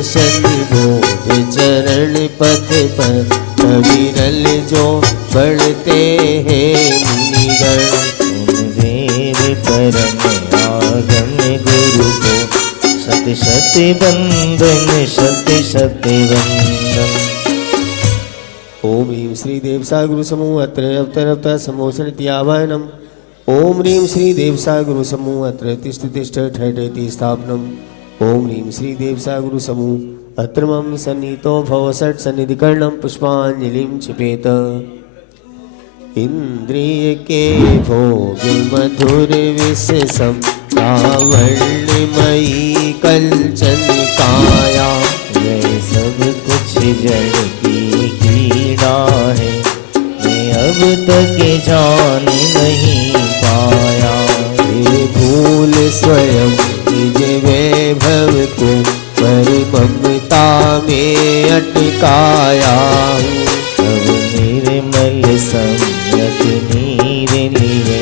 दर्शन बोध चरण पथ पर विरल जो बढ़ते हैं मुनिगण। देव परम आगम गुरु को सत सत वंदन सत सत वंदन। ओम ह्रीं श्री देवसा गुरु समूह अत्र अवतर समोसनति आवाहनम। ओम ह्रीं श्री देवसा गुरु समूह अत्र तिष्ठ तिष्ठ ठठति स्थापनम। ओम ह्रीं श्री देवसा गुरु समूह अत्र मम सन्नीतो भव षट् सन्निधिकर्णम पुष्पांजलिं क्षिपेत। इंद्रिय के भोग मधुर विषसम लावण्यमयी कंचन काया। ये सब कुछ जड़ की कीड़ा है, मैं अब तक जान नहीं पाया। ये भूल स्वयं निज वैभव को पर ममता में अटकाया। अब निर्मल सम्यक नीर लिए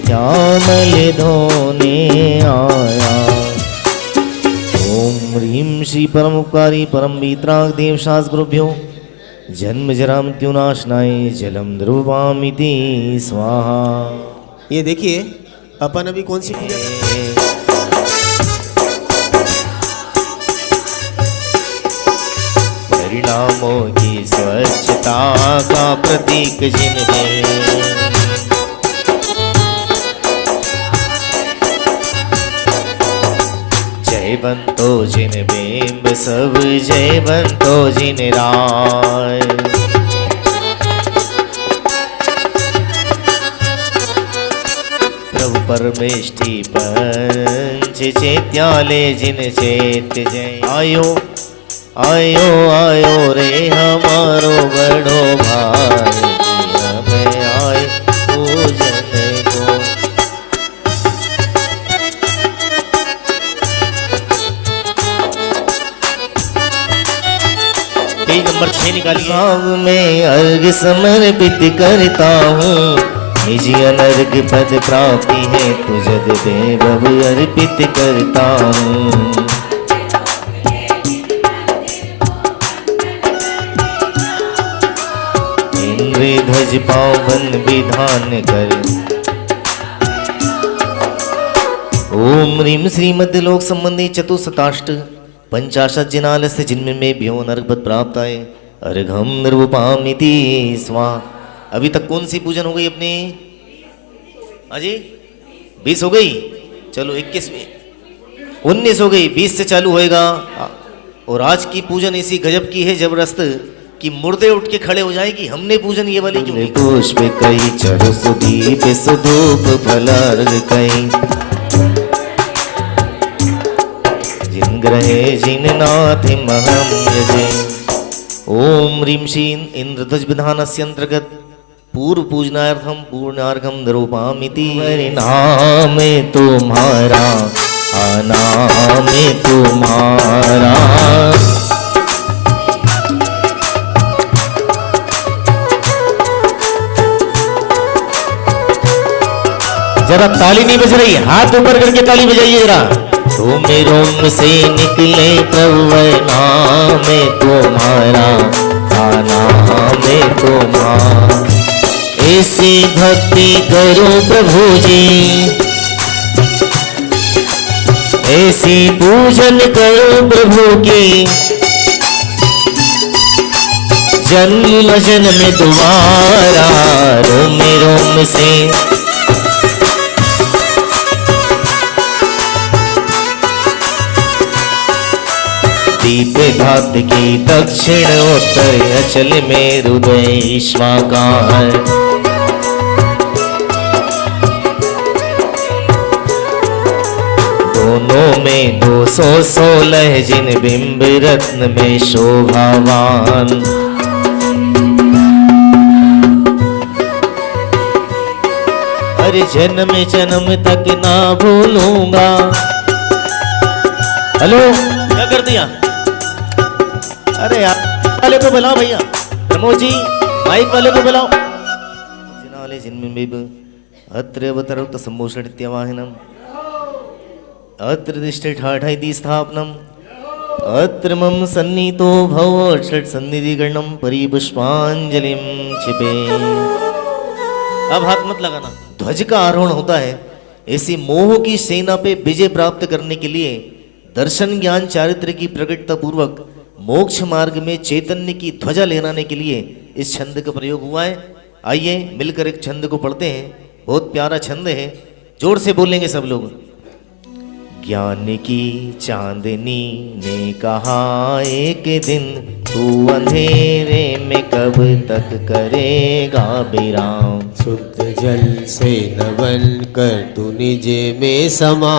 क्या मल धोने आया। ओम ह्रीं श्री परम उपकारी परम वीतराग देव शास गुरुभ्यो जन्म जरा मृत्युनाशनाय जलम द्रवामिति स्वाहा। ये देखिए अपन अभी कौन सी पूजा कर रहे हैं? परिणामों की स्वच्छता का प्रतीक जिनमें जयवंतो जिन बिंब सब जयवंतो जिन राय। प्रभु परमेष्टि पंच चैत्यालय जिन चैत्य जय। आयो आयो आयो रे हमारो बड़ो भाई, हमें आए पूजन को। पेज नंबर 6 निकालिए। भाव में अर्घ समर्पित करता हूँ, निज अनर्घ पद प्राप्ति है तुझद देव अर्पित करता हूँ। ध्वज पावन विधान कर। ओम ह्रीं श्रीमद्लोक संबंधी चतुसताष्ट पंचाशत जिनाल से जिनमें में भ्यो नरपद प्राप्त आए अर्घम निर्वपामिति स्वाहा। अभी तक कौन सी पूजन हो गई अपनी? अजी 20 हो गई। चलो 21 19 हो गई, 20 से चालू होएगा। और आज की पूजन ऐसी गजब की है जबरदस्त कि मुर्दे उठ के खड़े हो जाएगी। हमने पूजन ये वाली क्यों? पुष्प कई चरु सुदीप सुधूप फलार्घ कई, जिन ग्रहे जिन नाथ महम यजे। ओम ह्रीं श्री इंद्रध्वज विधानस्य अंतर्गत पूर्व पूजनार्थम पूर्णार्घम निरूपामिति। नाम तुम्हारा नाम तुम्हारा। जरा ताली नहीं बज रही, हाथ ऊपर करके ताली बजाइए जरा। तुम रोम से निकले प्रभु नाम तुम्हारा, नाम तुम्हारा। ऐसी भक्ति करो प्रभु जी, ऐसी पूजन करो प्रभु की, जन्म जन्म तुम्हारा। रोम रोम से दीप धात की दक्षिण उत्तर अचल में हृदय स्वाकार। दोनों में 216 जिन बिंब रत्न में शोभावान। हर जन्म जन्म तक ना भूलूंगा। हेलो क्या कर दिया? अरे यार वाले को बुलाओ भैया, प्रमोद जी माइक वाले को बुलाओ। जिनाले जिन्मिब अत्र अवतरत सम्मोषणित्यवाहिनम अत्र दिष्टे ठाठाई दी स्थापनम अत्र मम सन्नीतो भव षट सन्निधि गणम परिपुष्पांजलिम छिपे। अब हाथ मत लगाना। ध्वज का आरोहण होता है। ऐसी मोह की सेना पे विजय प्राप्त करने के लिए दर्शन ज्ञान चारित्र की प्रकटता पूर्वक मोक्ष मार्ग में चैतन्य की ध्वजा लहराने के लिए इस छंद का प्रयोग हुआ है। आइए मिलकर एक छंद को पढ़ते हैं। बहुत प्यारा छंद है, जोर से बोलेंगे सब लोग। ज्ञान की चांदनी ने कहा एक दिन, तू अंधेरे में कब तक करेगा विराम। शुद्ध जल से नवन कर तू निज में समा,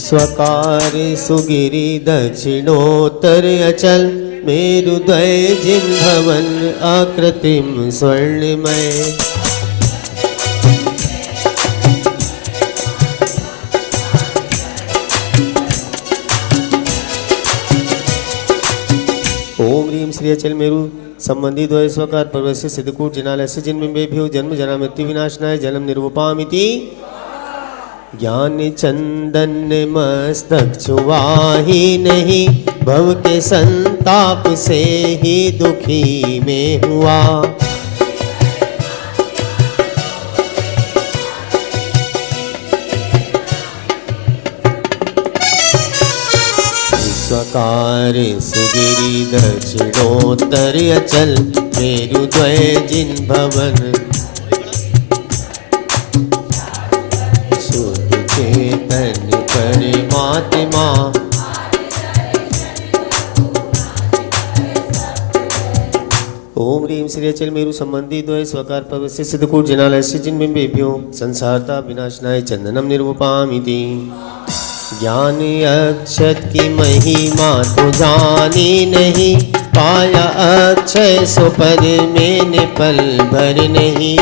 स्वकार सुगिरि दक्षिणोत्तर अचल, मेरुद्वय जिन भवन आकृतिम स्वर्णमय। ओम ह्रीं श्री अचल मेरु संबंधी द्वय स्वकार पर्वस्य सिद्धकूट जिनालय से जिनमें जन्म जरा मृत्यु विनाशनाय जन्म निर्वपामिति। ज्ञान चंदन मस्तक छुआही नहीं, भव के संताप से ही दुखी में हुआ। स्वकार सुगिरि दक्षिणोत्तर अचल, मेरुद्वय जिन भवन शुद्ध चेतन परमात्मा। ओम ह्रीं श्री अचल मेरु संबंधी द्वय स्वकार पर्वस्य सिद्धकूट जिनालय से जिनबिंबेभ्यो संसारता विनाशनाय चंदनम निर्वपामिति। ज्ञान अक्षत की महिमा तो जानी नहीं, पाया अक्षय सो पर मैंने पल भर नहीं।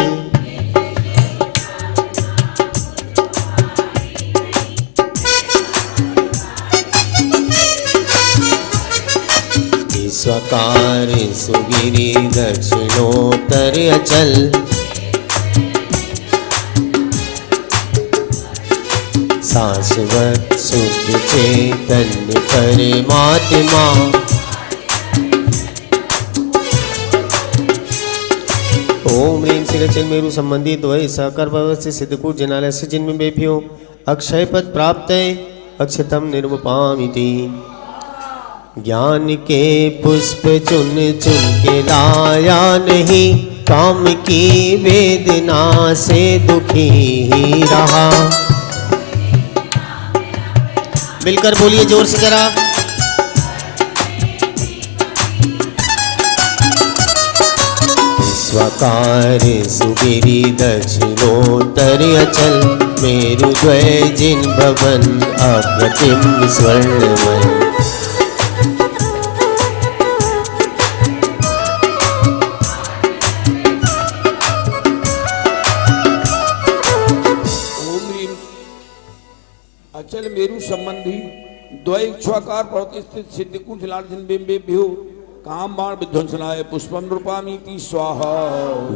स्वकार सुगिरि दक्षिणोत्तर अचल, शाश्वत शुद्ध चेतन परमात्मा। ओम ह्रीं श्री अचल मेरु संबंधी द्वय सहकार भवस्य सिद्धकूट जिनालय से जिनमें अक्षय पद प्राप्त है अक्षतम निर्वपामिति। ज्ञान के पुष्प चुन चुन के लाया नहीं, काम की वेदना से दुखी ही रहा। मिलकर बोलिए जोर से जरा। स्वकार सुगिरि दक्षिणोत्तर अचल, मेरुद्वय जिन भवन अप्रतिम स्वर्णमय। अचल मेरु संबंधी द्वैक्षाकार पर्वत स्थित सिद्धकूट जिनालय काम बाण विध्वंसनाय पुष्पम रूपामीति स्वाहा।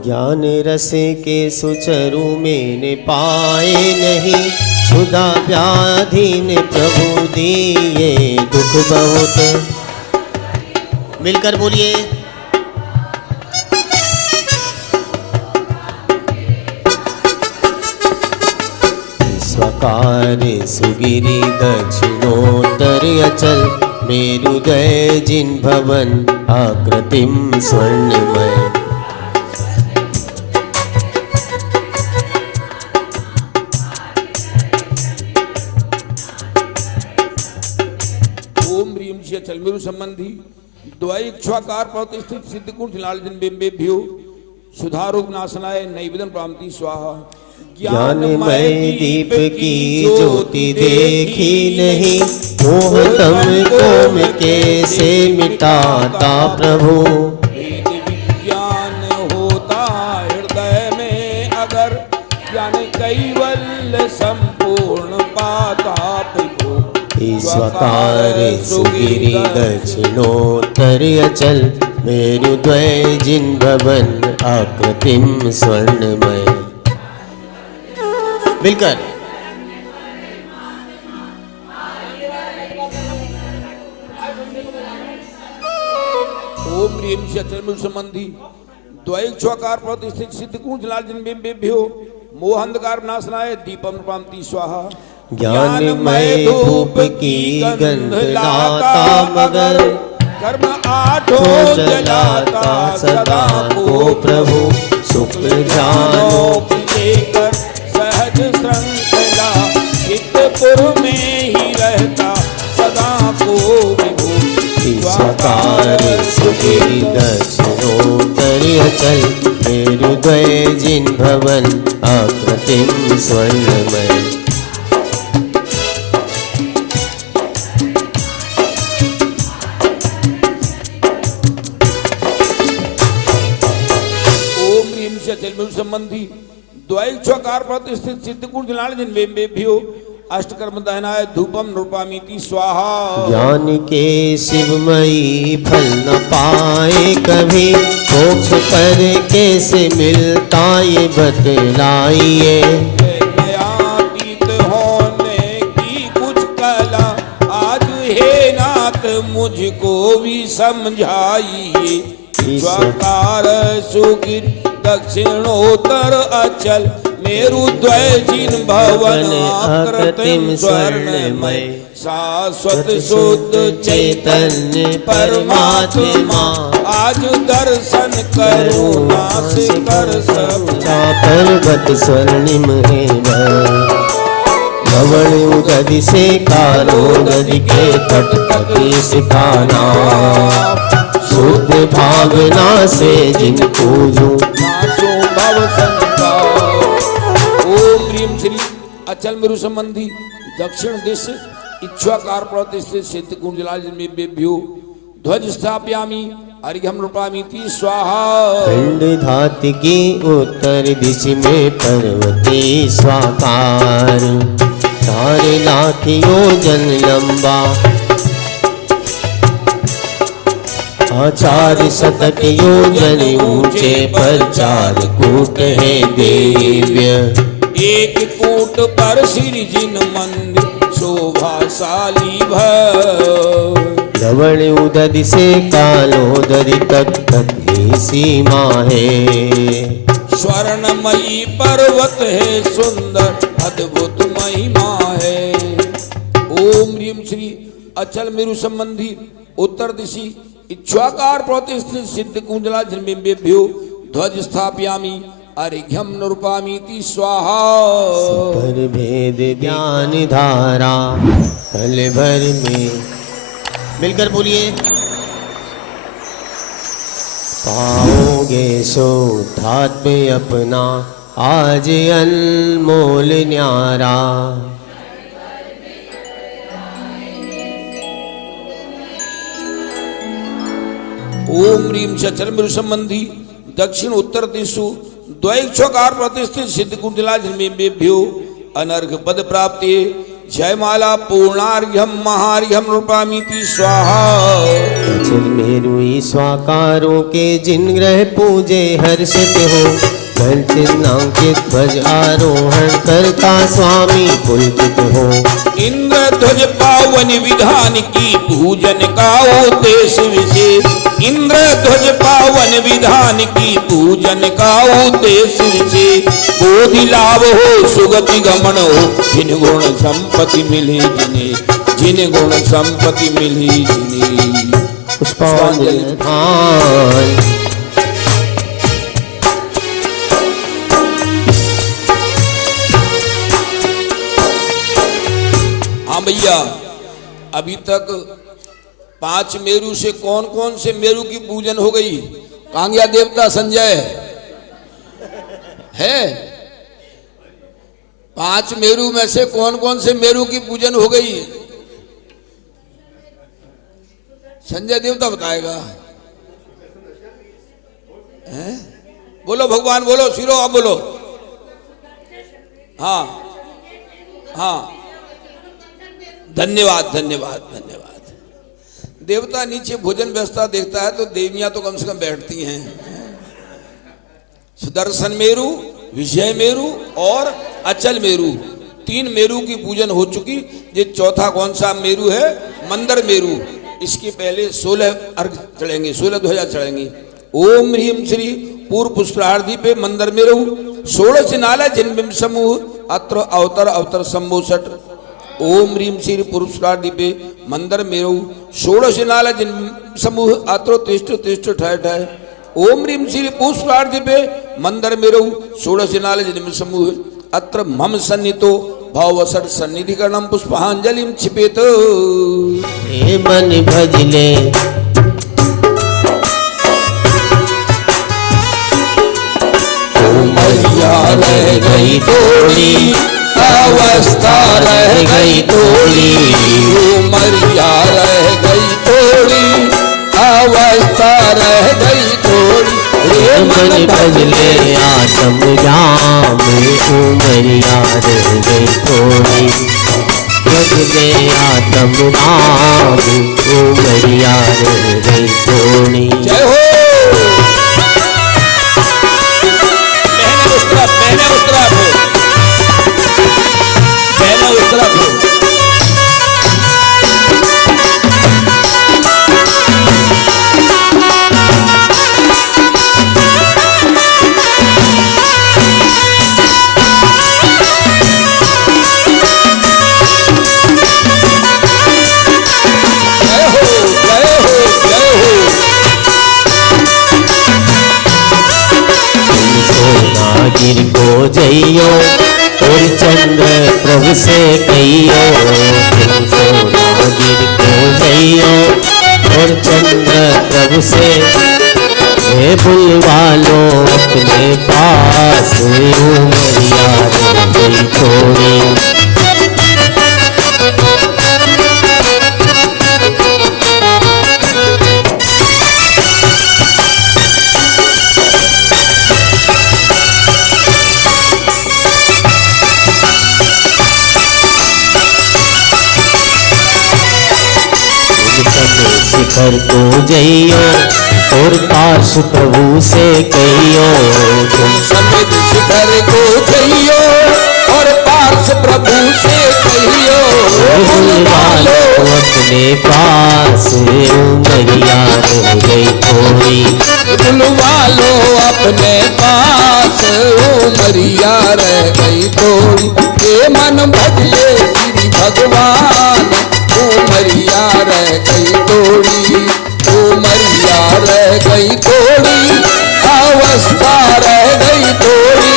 ज्ञान रस के सुचरु मैंने पाए नहीं, क्षुधा व्याधि ने प्रभु दिए दुख बहुत। मिलकर बोलिए। स्वकार सुगिरि दक्षिणोत्तर अचल, मेरुद्वय जिन भवन आकृतिम स्वर्णमय। ओम ह्रीं श्री अचल मेरु संबंधी द्वैक्षाकार पर्वत स्थित सिद्धकूट जिनालय सुधारूप नाशनाय नैवेदन प्राप्ति स्वाहा। ज्ञानमय दीप की ज्योति देखी नहीं, मोह तम को कैसे मिटाता प्रभु। वेद विज्ञान होता हृदय में अगर, ज्ञान कैवल्य संपूर्ण पाता प्रभु। स्वकार सुगिरि दक्षिणोत्तर अचल, मेरुद्वय जिन भवन आकृतिम स्वर्णमय। मिलकर चतुर्मुख संबंधी द्वैक्षकार प्रतिष्ठित सिद्ध कुंज लाल जिनबिंबेभ्यो मोहंधकार नाशनाय दीपम रूपांति स्वाहा। ज्ञानमय धूप की गंध लाता मगर कर्म आठों जलाता सदा को प्रभु सुख जानो लेकर सहज श्रृंखला चित्तपुर में ही रहता सदा को विभू स्वाकार सुखी दक्षिणोत्तर अचल हृदय जिन भवन आकृतिम स्वर्णमय। संबंधी द्वैक्षकार प्रतिष्ठित सिद्ध कुंज लाल जिनबिंबेभ्यो अष्टकर्म दहनाय धूपम नृपामीति स्वाहा। ज्ञान के शिवमयी फल न पाए कभी मोक्ष पर कैसे मिलता ये बतलाइए। नयातीत होने की कुछ कला आज हे नाथ मुझको भी समझाइए। स्वाकार सुगिर दक्षिणोत्तर अचल मेरुद्वय जिन भवन आकृतिम स्वर्णमय शाश्वत शुद्ध चैतन्य परमात्मा आज दर्शन करुणा से कर सब। पर्वत स्वर्णिम है भवन उदधि से कालो दधि के तट तक सिखाना शुद्ध भावना से जिन पूजो भव संकार। ओम ह्रीम श्री अचल मेरु संबंधी दक्षिण दिश इच्छाकार प्रतिष्ठित सिद्ध कुंज लाल जिनबिंबेभ्यो ध्वज स्थापयामि अर्घ्यम रूपामीति स्वाहा। पिंड धातु की उत्तर दिश में पर्वती स्वाकार 4 लाख योजन लंबा 4 शतक योजन ऊंचे पर 4 कूट है दिव्य। एक कूट पर श्री जिन मंदिर शोभाशाली भव। लवण उदधि से कालोदधि तक ही सीमा है। स्वर्णमयी पर्वत है सुंदर अद्भुत महिमा है। ओम ह्रीम श्री अचल मेरु संबंधी उत्तर दिशि इच्छाकार प्रतिष्ठित सिद्ध कुंजला जिनबिंबेभ्यो ध्वज स्थापयामि अर्घ्यम नृपामीति स्वाहा। पर भेद ज्ञान धारा तल भर में मिलकर बोलिए पाओगे शोधात्म अपना आज अनमोल न्यारा। ओम ह्रीम चल मेरु संबंधी दक्षिण उत्तर दिशु द्वैक्षकार प्रतिष्ठित सिद्ध कुंजला जिनबिंबेभ्यो अनर्घ पद प्राप्ति जयमाला पूर्णार्घ्यम महार्घ्यम रूपामीति स्वाहा। अचल मेरु स्वाकारों के जिन ग्रह पूजे हर्षित हो चिन्हांकित ध्वज आरोहण करता स्वामी पुलकित हो। इंद्र ध्वज पावन विधान की पूजन का उद्देश्य विशेष। इंद्र ध्वज पावन विधान की पूजन का उद्देश्य विशेष। बोधि लाभ हो सुगति गमन हो जिन गुण संपत्ति मिली जिन्हें जिन गुण संपत्ति मिली जिन्हें। पुष्पांजलि हाँ भैया, अभी तक 5 मेरु से कौन कौन से मेरु की पूजन हो गई? कांग्या देवता संजय है। 5 मेरु में से कौन कौन से मेरु की पूजन हो गई? संजय देवता बताएगा। है? बोलो भगवान बोलो, सिरो आप बोलो। हाँ हाँ, धन्यवाद धन्यवाद धन्यवाद। देवता नीचे भोजन व्यवस्था देखता है तो देवियां तो कम से कम बैठती हैं। सुदर्शन मेरु, विजय मेरु और अचल मेरु, 3 मेरु की पूजन हो चुकी। ये चौथा कौन सा मेरु है? मंदर मेरु। इसके पहले 16 अर्घ चढ़ेंगे, 16 ध्वजा चढ़ेंगे। ओम ह्रीम श्री पूर्व पुष्करार्धी पे मंदिर में रहू 16 चिनाला जिनबिंब समूह अत्र अवतर अवतर शंभो सट। ओम ह्रीम श्री पूर्व पुष्करार्धी पे मंदिर में रहू 16 चिनाला जिन समूह अत्र तिष्ठ तिष्ठ ठह ठह। ओम ह्रीम श्री पुष्करार्धी पे मंदिर में रहू 16 चिनाला जिनबिंब समूह अत्र मम सन्नितो भावसट सन्निधि कर्णम पुष्पांजलिम छिपेत। हे मन भजले उमरिया रह गई थोड़ी अवस्था रह गई थोड़ी। उमरिया रह गई थोड़ी अवस्था रह गई थोड़ी। रे मन भजले आत्म जाम उमरिया रह गई थोड़ी। भजले आत्म नाम उमरिया रह गई थोड़ी। जय हो। बहने उस तरफ, बहने उस तरफ, बहने उस तरफ। गिर को जइयो और चंद्र प्रभु से कहियो। तुम सोना गिर को जइयो और चंद्र प्रभु से हे बुलवा लो अपने पास उमरिया रह गई थोड़ी। शिखर को जइयो और पार्श प्रभु से कहियो। तुम समित शिखर को जइयो और पार्श प्रभु से कहियो। बुलवा लो अपने पास उमरिया रह गई थोड़ी। बुलवा लो अपने पास उमरिया रह गई थोड़ी। हे मन भजले श्री भगवान उमरिया रह गई थोड़ी। उमरिया रह गई थोड़ी अवस्था रह गई थोड़ी।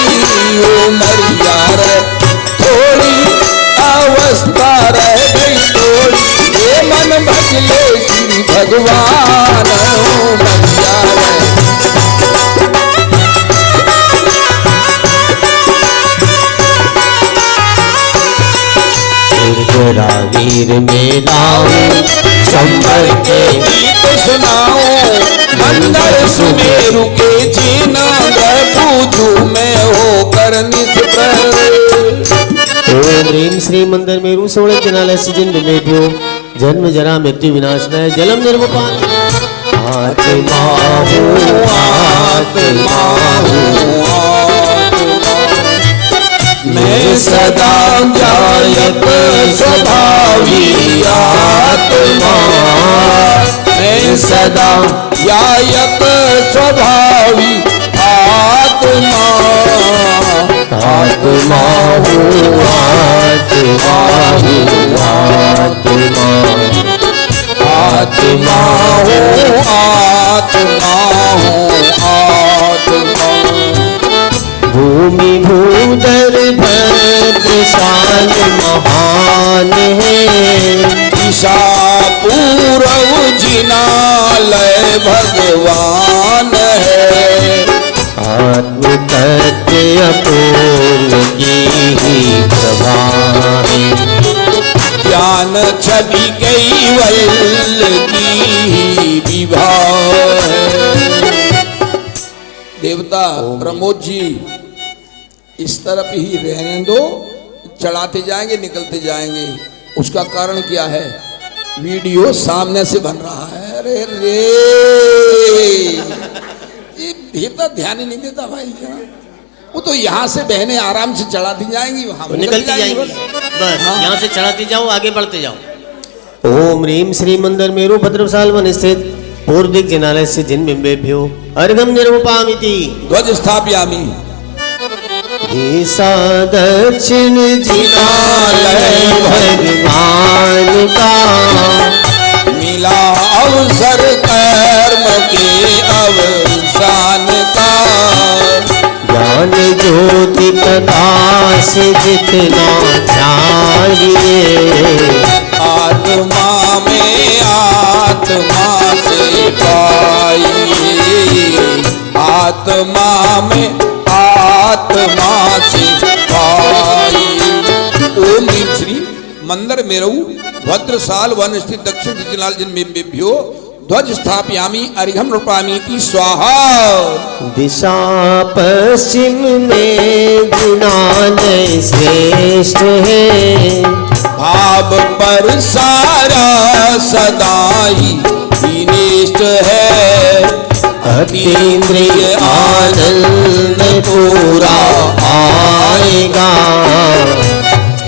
उमरिया रह थोड़ी अवस्था रह गई थोड़ी। ये मन भजले श्री भगवान उमरिया रह। वीर में लाऊं संभल के गीत सुनाओ मंदिर सुमेरु के जीना पूजू में होकर निष्प्रभ। ओम ह्रीम श्री मंदिर मेरु 16 चिनालय से जिन में भ्यो जन्म जरा मृत्यु विनाशनाय जलम निर्वपान। आत्मा हूँ आत्मा मैं सदा जायत स्वभावी आत्मा। मैं सदा जायत स्वभावी आत्मा। आत्मा हूँ आत्मा हूँ आत्मा। आत्मा हूँ आत्मा हूँ आत्मा। भूमि भूधर भद्रशाल महान है। दिशा पूर्व जिनालय भगवान है। आत्म तत्व अपूर्व की ही प्रभा है। ज्ञान छवि कैवल्य की ही विभा है। देवता प्रमोद जी इस तरफ ही रहने दो, चढ़ाते जाएंगे निकलते जाएंगे। उसका कारण क्या है? वीडियो सामने से बन रहा है। अरे रे ये देवता ध्यान ही नहीं देता भाई। वो तो यहाँ से बहनें आराम से चढ़ाती जाएंगी, वहां निकलती जाएंगी। बस यहाँ से चढ़ाती जाओ, आगे बढ़ते जाओ। ओम ह्रीं श्री मंदिर मेरु भद्रशाल वन स्थित पूर्व दिक जिनालय से जिन बिंबेभ्यो अर्घम निर्वपामिति ध्वज स्थापयामि। ईसा दक्षिण जिनालय भगवान का मिला अवसर कर्म के अवसान का। ज्ञान ज्योति प्रकाश जितना चाहिए आत्मा में आत्मा से पाइए। आत्मा में आत्मा से पाइए। ओम ह्रीं श्री मंदिर मेरु भद्रशाल वन स्थित दक्षिण दिजलाल जिन्मेभ्यो ध्वज स्थापयामि अर्घ्यं रूपामीति स्वाहा। दिशा पश्चिम में जिनालय श्रेष्ठ है भाव पर सारा सदाई विनिष्ठ है। अतीन्द्रिय आनंद पूरा आएगा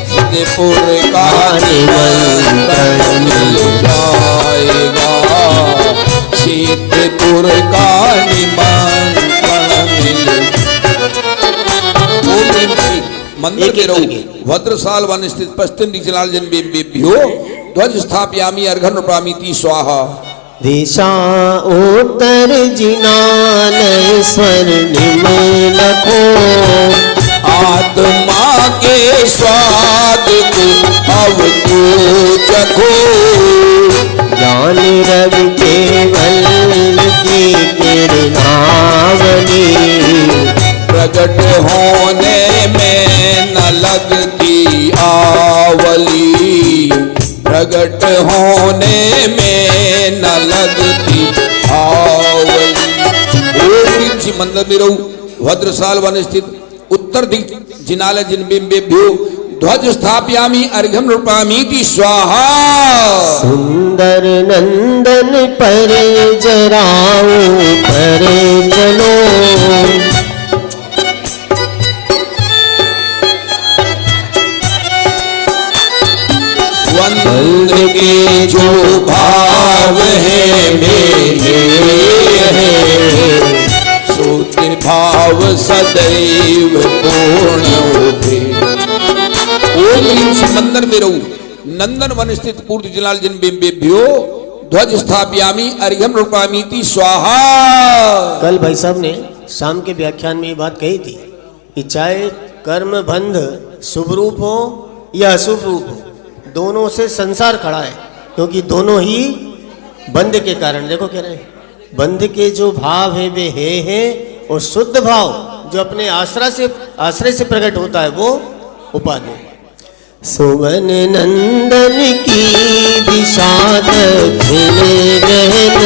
सिद्धपुर का निमंत्रण मिल जाएगा। सिद्धपुर का निमंत्रण मिल। ओम ह्रीं श्री मंदिर में रहो भद्रशाल वन स्थित पश्चिम दिजलाल जिन्मेभ्यो ध्वज स्थापयामि अर्घ्यं रूपामीति स्वाहा। दिशा उत्तर जिनालय स्वर्णिम लखो आत्मा के स्वाद को अब तो चखो। ज्ञान रवि केवल की किरणावली प्रकट होने में न लगती आवली। प्रकट होने में न लगती आवली। ओम ह्रीं श्री मंदिर में रहू भद्रशाल वन स्थित उत्तर दिक जिनालय जिन्मेभ्यो ध्वज स्थापयामि अर्घ्यं रूपामीति स्वाहा। सुंदर नंदन पर जराओ पर चलो वंद्र के जो भाव है मेरे हैं सोते भाव सदैव पूर्ण होते। ओम ह्रीं श्री मंदिर में रहू नंदन वन स्थित पूर्व जिलाल जिन्मेभ्यो ध्वज स्थापयामि अर्घ्यं रूपामीति स्वाहा। कल भाई साहब ने शाम के व्याख्यान में ये बात कही थी कि चाहे कर्म बंध शुभ रूप हो या अशुभ रूप हो दोनों से संसार खड़ा है क्योंकि दोनों ही बंध के कारण। देखो कह रहे हैं बंध के जो भाव है वे है और शुद्ध भाव जो अपने आश्रय से प्रकट होता है वो उपाधि। सुवन नंदन की दिशा दक्षिण गहन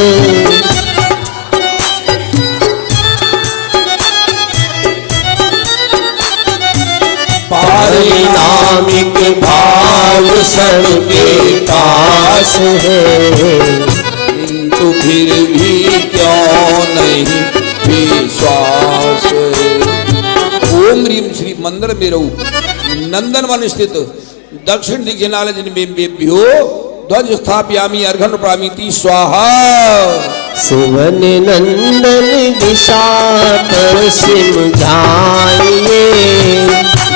परिणामिक भाव सबके पास है किंतु फिर भी क्यों नहीं विश्वास है। ओम ह्रीं श्री मंदिर में रहू नंदन वन स्थित दक्षिण दिक जिनालय जिन्मेभ्यो ध्वज स्थापयामि अर्घ्यं रूपामीति स्वाहा। सुवन नंदन दिशा पश्चिम जाइए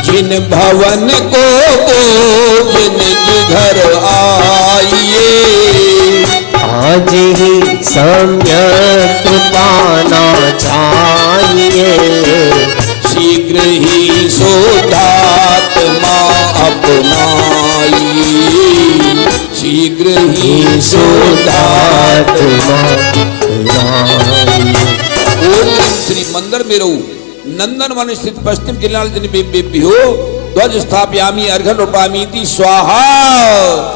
जिन भवन को जिन घर आइए आज ही सम्यक पाना चाहिए शीघ्र ही शुद्धात्मा अपनाइए। शीघ्र ही शुद्धात्मा। ओम श्री मंदिर में रहू नंदन वन स्थित पश्चिम जिलाल जिन्मेभ्यो ध्वज स्थापयामि अर्घ्यं रूपामीति स्वाहा।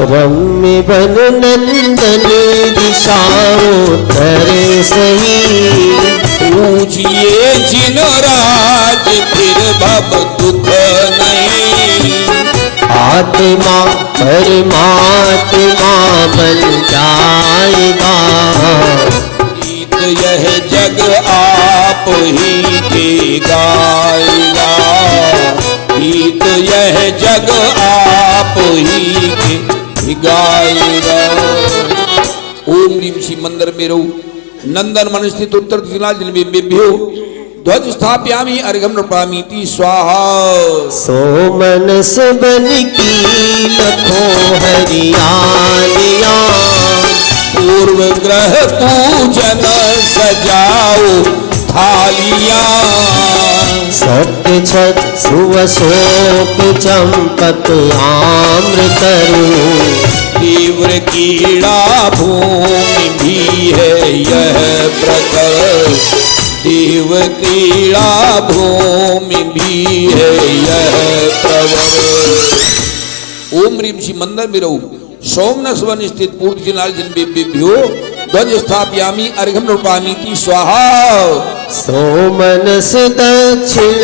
रम्य बन नंदन दिशाओं तरे सही पूजिए जिन राज फिर भव दुख नहीं। आत्मा परमात्मा बन जाएगा गीत यह जग आप ही के गाएगा। गीत यह जग आप ही के गाय ओम ह्रीं श्री मंदिर में रहू नंदन मन स्थित उत्तर दिशा जिनमें ध्वज स्थापयामि अर्घ्यं नृपामीति स्वाहा। सो मनस बन की लखो हरियालिया पूर्व ग्रह पूजन सजाओ थालियां सत्य छत सुवशोक चंपक आम्र तरु तीव्र कीड़ा भूमि भी है यह प्रकर तीव्र कीड़ा भूमि भी है यह प्रवर। ओम ह्रीं श्री मंदिर में रहू सोमनस वन स्थित पूर्ति जिनाल जिनभ्यो ध्वज स्थापयामि अर्घ्यं नृपामीति स्वाहा। सो मनस दक्षिण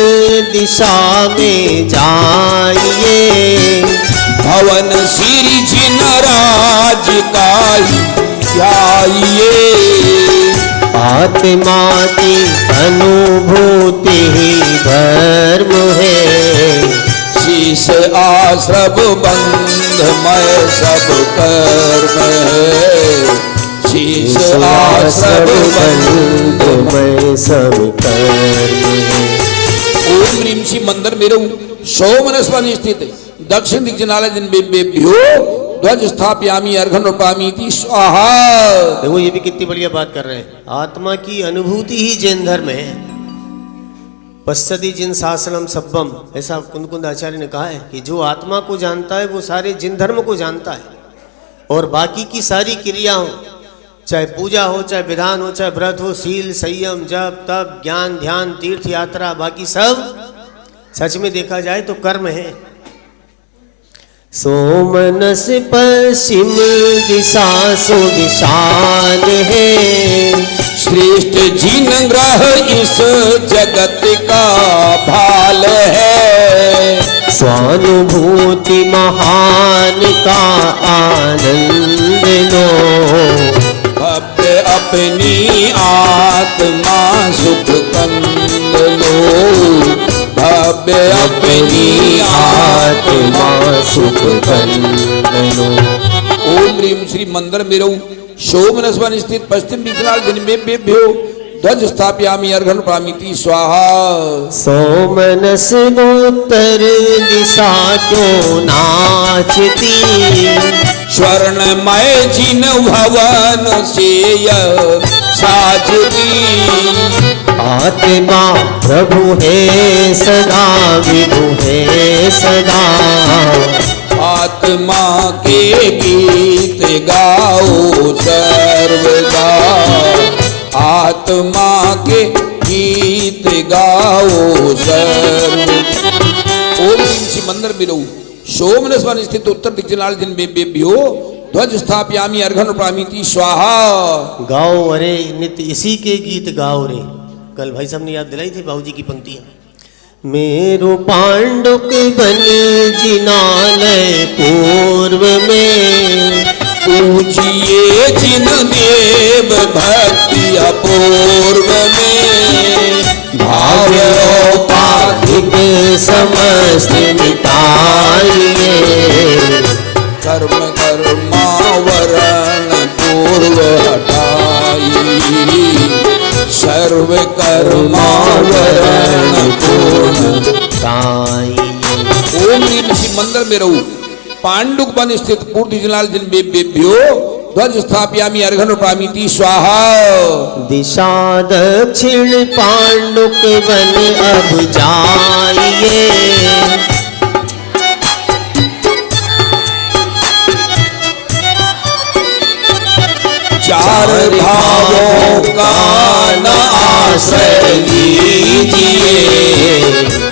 दिशा में जाइए भवन श्री जिन राज का ध्याइए आत्मा की अनुभूति ही धर्म है शीश आश्रब बंधमय सब कर्म है शीश आश्रब बंधमय सब कर्म है। ओम ह्रीं श्री मंदिर में रहू सोमनस्वन स्थित दक्षिण दिग्जनालय जिनभ्यो ध्वज स्थापयामि अर्घ्यं नृपामीति स्वाहा। देखो ये भी कितनी बढ़िया बात कर रहे हैं। आत्मा की अनुभूति ही जैन धर्म है। पश्यति जिन शासनम सब्बम, ऐसा कुंद आचार्य ने कहा है कि जो आत्मा को जानता है वो सारे जिन धर्म को जानता है और बाकी की सारी क्रिया हो, चाहे पूजा हो, चाहे विधान हो, चाहे व्रत हो, शील संयम जप तप ज्ञान ध्यान तीर्थ यात्रा, बाकी सब सच में देखा जाए तो कर्म है। सोमनस पश्चिम दिशा सुविशाल है श्रेष्ठ जिन ग्रह इस जगत का भाल है स्वानुभूति महान का आनंद लो भव्य अपनी आत्मा सुख कंद लो भव्य अपनी आत्मा सुख लो। ओम ह्रीं श्री मंदिर में रहू सोमनस्वन स्थित पश्चिम दिग्जनाल जिनभ्यो ध्वज स्थापयामि अर्घ्यं नृपामीति स्वाहा। सोमनस उत्तर दिशा क्यों नाचती स्वर्णमय जिन भवन से साजती आत्मा प्रभु है सदा विभु है सदा आत्मा के गीत गाओ सर्वदा आत्मा के गीत गाओ सर्व। ओम ह्रीं श्री मंदिर में रहू सोमनस्वन स्थित उत्तर दिग्जनाल जिनभ्यो ध्वज स्थापयामि अर्घ्यं नृपामीति स्वाहा। गाओ अरे नित्य इसी के गीत गाओ रे। कल भाई साहब ने याद दिलाई थी बाबूजी की पंक्तियां। मेरो पांडुक बन जिनालय पूर्व में पूजिए जिन देव भक्ति अपूर्व में भावोपाधिक समस्त मिटाइए कर्म कर्मावरण पूर्व हटाई सर्व कर्मावरण पूर्ण ताइए। ओम ह्रीं श्री मंदिर में रहू पांडुक वन स्थित पूर्ति जिनाल जिनभ्यो ध्वज स्थापयामि अर्घ्यं नृपामीति स्वाहा। दिशा दक्षिण पांडुक वन अब जाइए चार भावों का न आश्रय लीजिए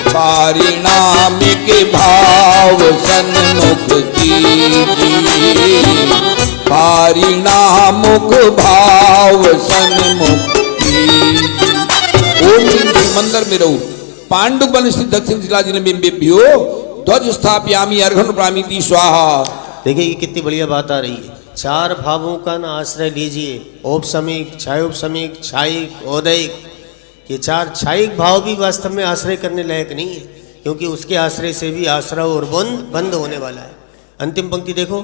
पारिणामिक भाव सन्मुख कीजिए पारिणामुक भाव सन्मुख कीजिए। ओम ह्रीं श्री मंदिर में रहू पांडुक वन स्थित दक्षिण जिला जिनभ्यो ध्वज स्थापयामि अर्घ्यं नृपामीति स्वाहा। देखिए ये कितनी बढ़िया बात आ रही है। चार भावों का न आश्रय लीजिए औपसमिक छायोपसमिक छायिक औदैक। ये चार छायिक भाव भी वास्तव में आश्रय करने लायक नहीं है क्योंकि उसके आश्रय से भी आश्रय और बंद होने वाला है। अंतिम पंक्ति देखो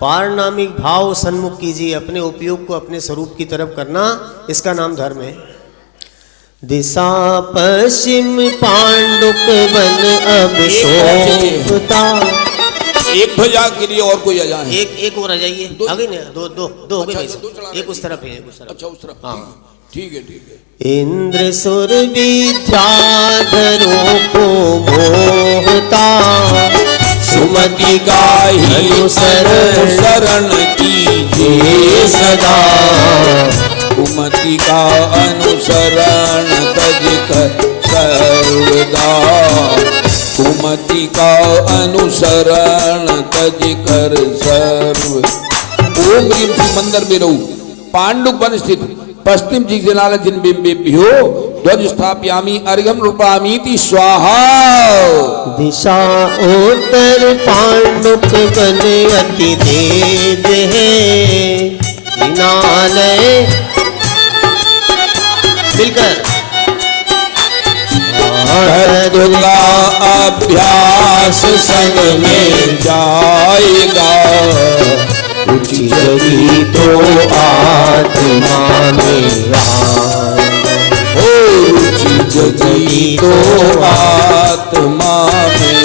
पारनामिक भाव सन्मुख कीजिए, अपने उपयोग को अपने स्वरूप की तरफ करना, इसका नाम धर्म है। दिशा पश्चिम पांडुक वन अब शोभता। एक ध्वजा के लिए और कोई अजा है? एक और आ जाइए, आगे नहीं, दो हो गए भाई दो चला साहब। रहे एक उस तरफ है, एक उस तरफ। अच्छा उस तरफ, हाँ। ठीक है। इंद्र सुर विद्याधरों को मोहता, सुमति का ही शरण कीजिए सदा, सुमति का अनुसरण तज कर सर्वदा, सुमति का अनुसरण तज कर सर्व। ओम ह्रीं श्री मंदिर में रहू पांडुक वन स्थित पश्चिम जिगजलाल जिन बिंबेभ्यो ध्वज स्थापयामि अर्घ्यं रूपामीति स्वाहा। दिशा उत्तर पांडुक वन अति तेज है, विनालय मिलकर का अभ्यास संग में जाएगा, रुचि जगी तो आत्मा में ओ रुचि जगी तो आत्मा में।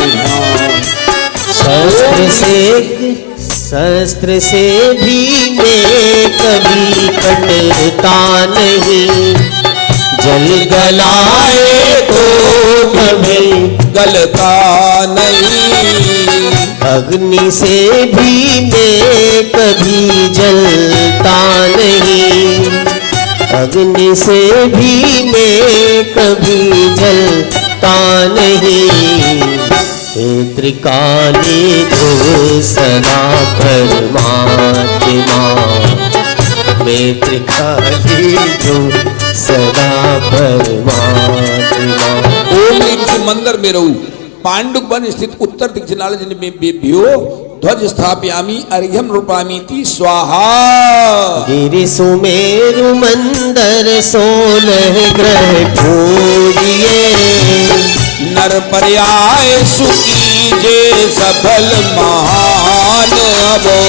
शस्त्र से भी मैं कभी कटता नहीं, जल गलाए तो कभी गलता नहीं, अग्नि से भी मैं कभी जलता नहीं, अग्नि से भी मैं कभी जलता नहीं। त्रिकाली ध्रुव सदा परमात्मा, मैं त्रिकाली ध्रुव सदा परमात्मा। ओम ह्रीं श्री मंदिर में रहू पांडुक वन स्थित उत्तर दिग्जनाल जिन बिंबेभ्यो ध्वज स्थापयामि अर्घ्यं रूपामीति स्वाहा। गिरि सुमेरु मंदर 16 ग्रह पूजिए, नर पर्याय सुकीजे सफल महान अबो,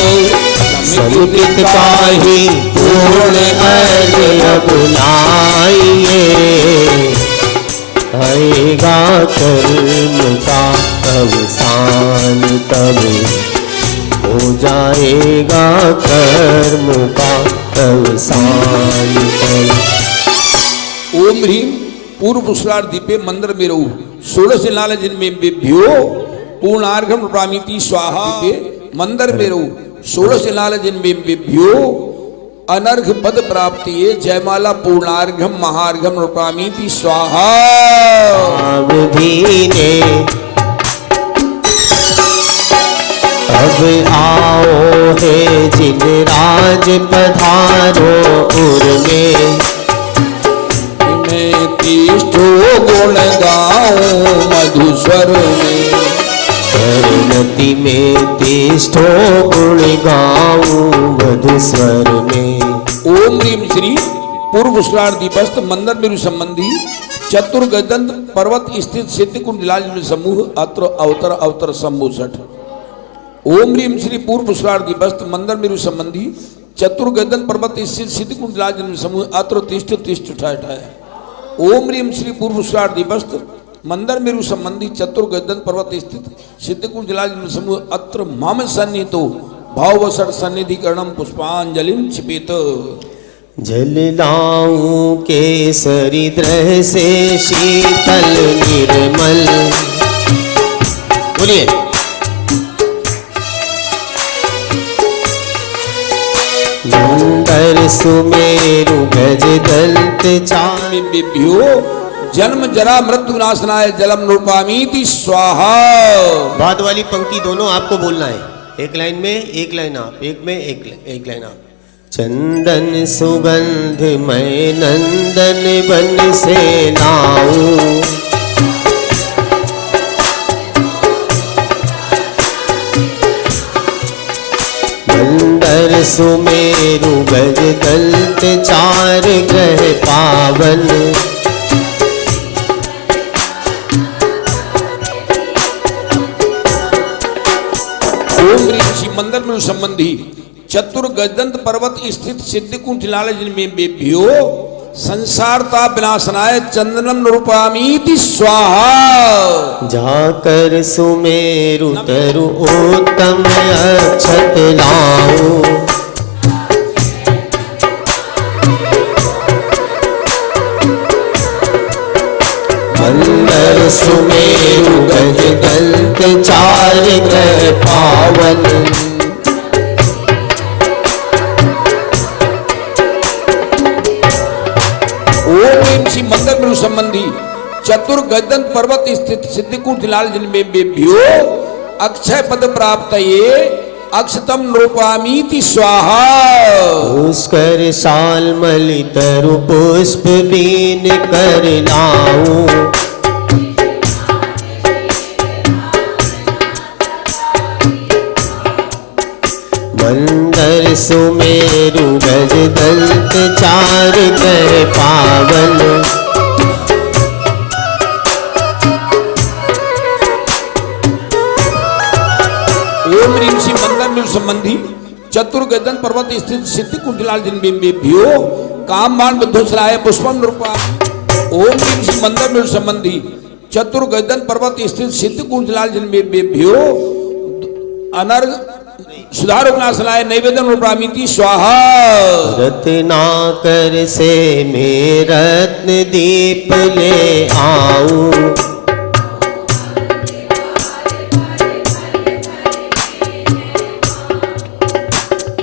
समुदित पाही पूर्ण अर्घ्य बुलाइए, आएगा कर्म का अवसान तब, हो जाएगा कर्म का अवसान तब। ओम ह्रीं पूर्व पुष्करार दीपे मंदिर में रहू 16 से लाल जिन में बिभ्यो पूर्णार्घ्यं रूपामीति स्वाहा। मंदिर में रहू 16 से लाल जिन में बिभ्यो अनर्घ पद प्राप्ति जयमाला पूर्णार्घ्यं महार्घ्यं रूपामीति स्वाहा। अवधीने अब आओ हे जिन राज पधारो उर में, मैं तीष्ठो गुण गाऊं मधुस्वर में, परिणति में तिष्ठो गुण गाऊं मधुस्वर में। ओम ह्रीं श्री पूर्व पुष्करार दीपस्थ मंदिर मेरु संबंधी चतुर्गदंत पर्वत स्थित सिद्ध कुंड लीलाजल समूह अत्र अवतर अवतर शंभु 60। ओम ह्रीं श्री पूर्व पुष्करार दीपस्थ मंदिर मेरु संबंधी चतुर्गदंत पर्वत स्थित सिद्ध कुंड लीलाजल समूह अत्र तिष्ठ तिष्ठ ठाय। ओम ह्रीं श्री पूर्व पुष्करार दीपस्थ मंदिर मेरु संबंधी चतुर्गदंत पर्वत स्थित सिद्ध कुंड लीलाजल समूह अत्र मम सन्निहितो भाववसर सन्निधिकरणम पुष्पांजलिम क्षिपेत। जल लाऊं केसरी द्रह से शीतल निर्मल, बोलिए। मंदर सुमेरु गज दंत चारि बिभ्यो जन्म जरा मृत्यु नाशनाय जलम रूपामीति स्वाहा। बाद वाली पंक्ति दोनों आपको बोलना है, एक लाइन में एक लाइन आप, एक में एक लाइन आप। चंदन सुगंध मैं नंदन बन से लाऊं, मंदर सुमेरु गज दंत चार ग्रह पावन, ओम ह्रीं श्री मंदिर में संबंधी चतुर्गजदंत पर्वत स्थित सिद्धि कुंज लाल जिनमें बेभ्यो संसारता विनाशनाय चंदनम निरूपयामीति स्वाहा। जाकर सुमेरु तरु उत्तम अक्षत लाऊं, मंदर सुमेरु गज दंत चार ग्रह पावन, श्री मंदिर में संबंधी चतुर्गजदंत पर्वत स्थित सिद्धिकूट लाल जिनमें बेभ्यो अक्षय पद प्राप्त ये अक्षतम नृपामीति स्वाहा। पुष्कर शालमलि तरु पुष्प बीन कर लाऊं, मंदर सुमेरु गज दंत चार ग्रह पावन, ओम ह्रीं श्री मंदिर में संबंधी चतुर्गजदंत पर्वत स्थित सिद्धि कुंडलाल जिनमें बेभ्यो कामबाण विध्वंसराय पुष्पम नृपा। ओम ह्रीं श्री मंदिर में संबंधी चतुर्गजदंत पर्वत स्थित सिद्धि कुंडलाल जिनमें बेभ्यो अनर्घ सुधारुनाशनाय नैवेद्य नृपामीति स्वाहा। रत्नाकर से मैं रत्न दीप ले आऊं,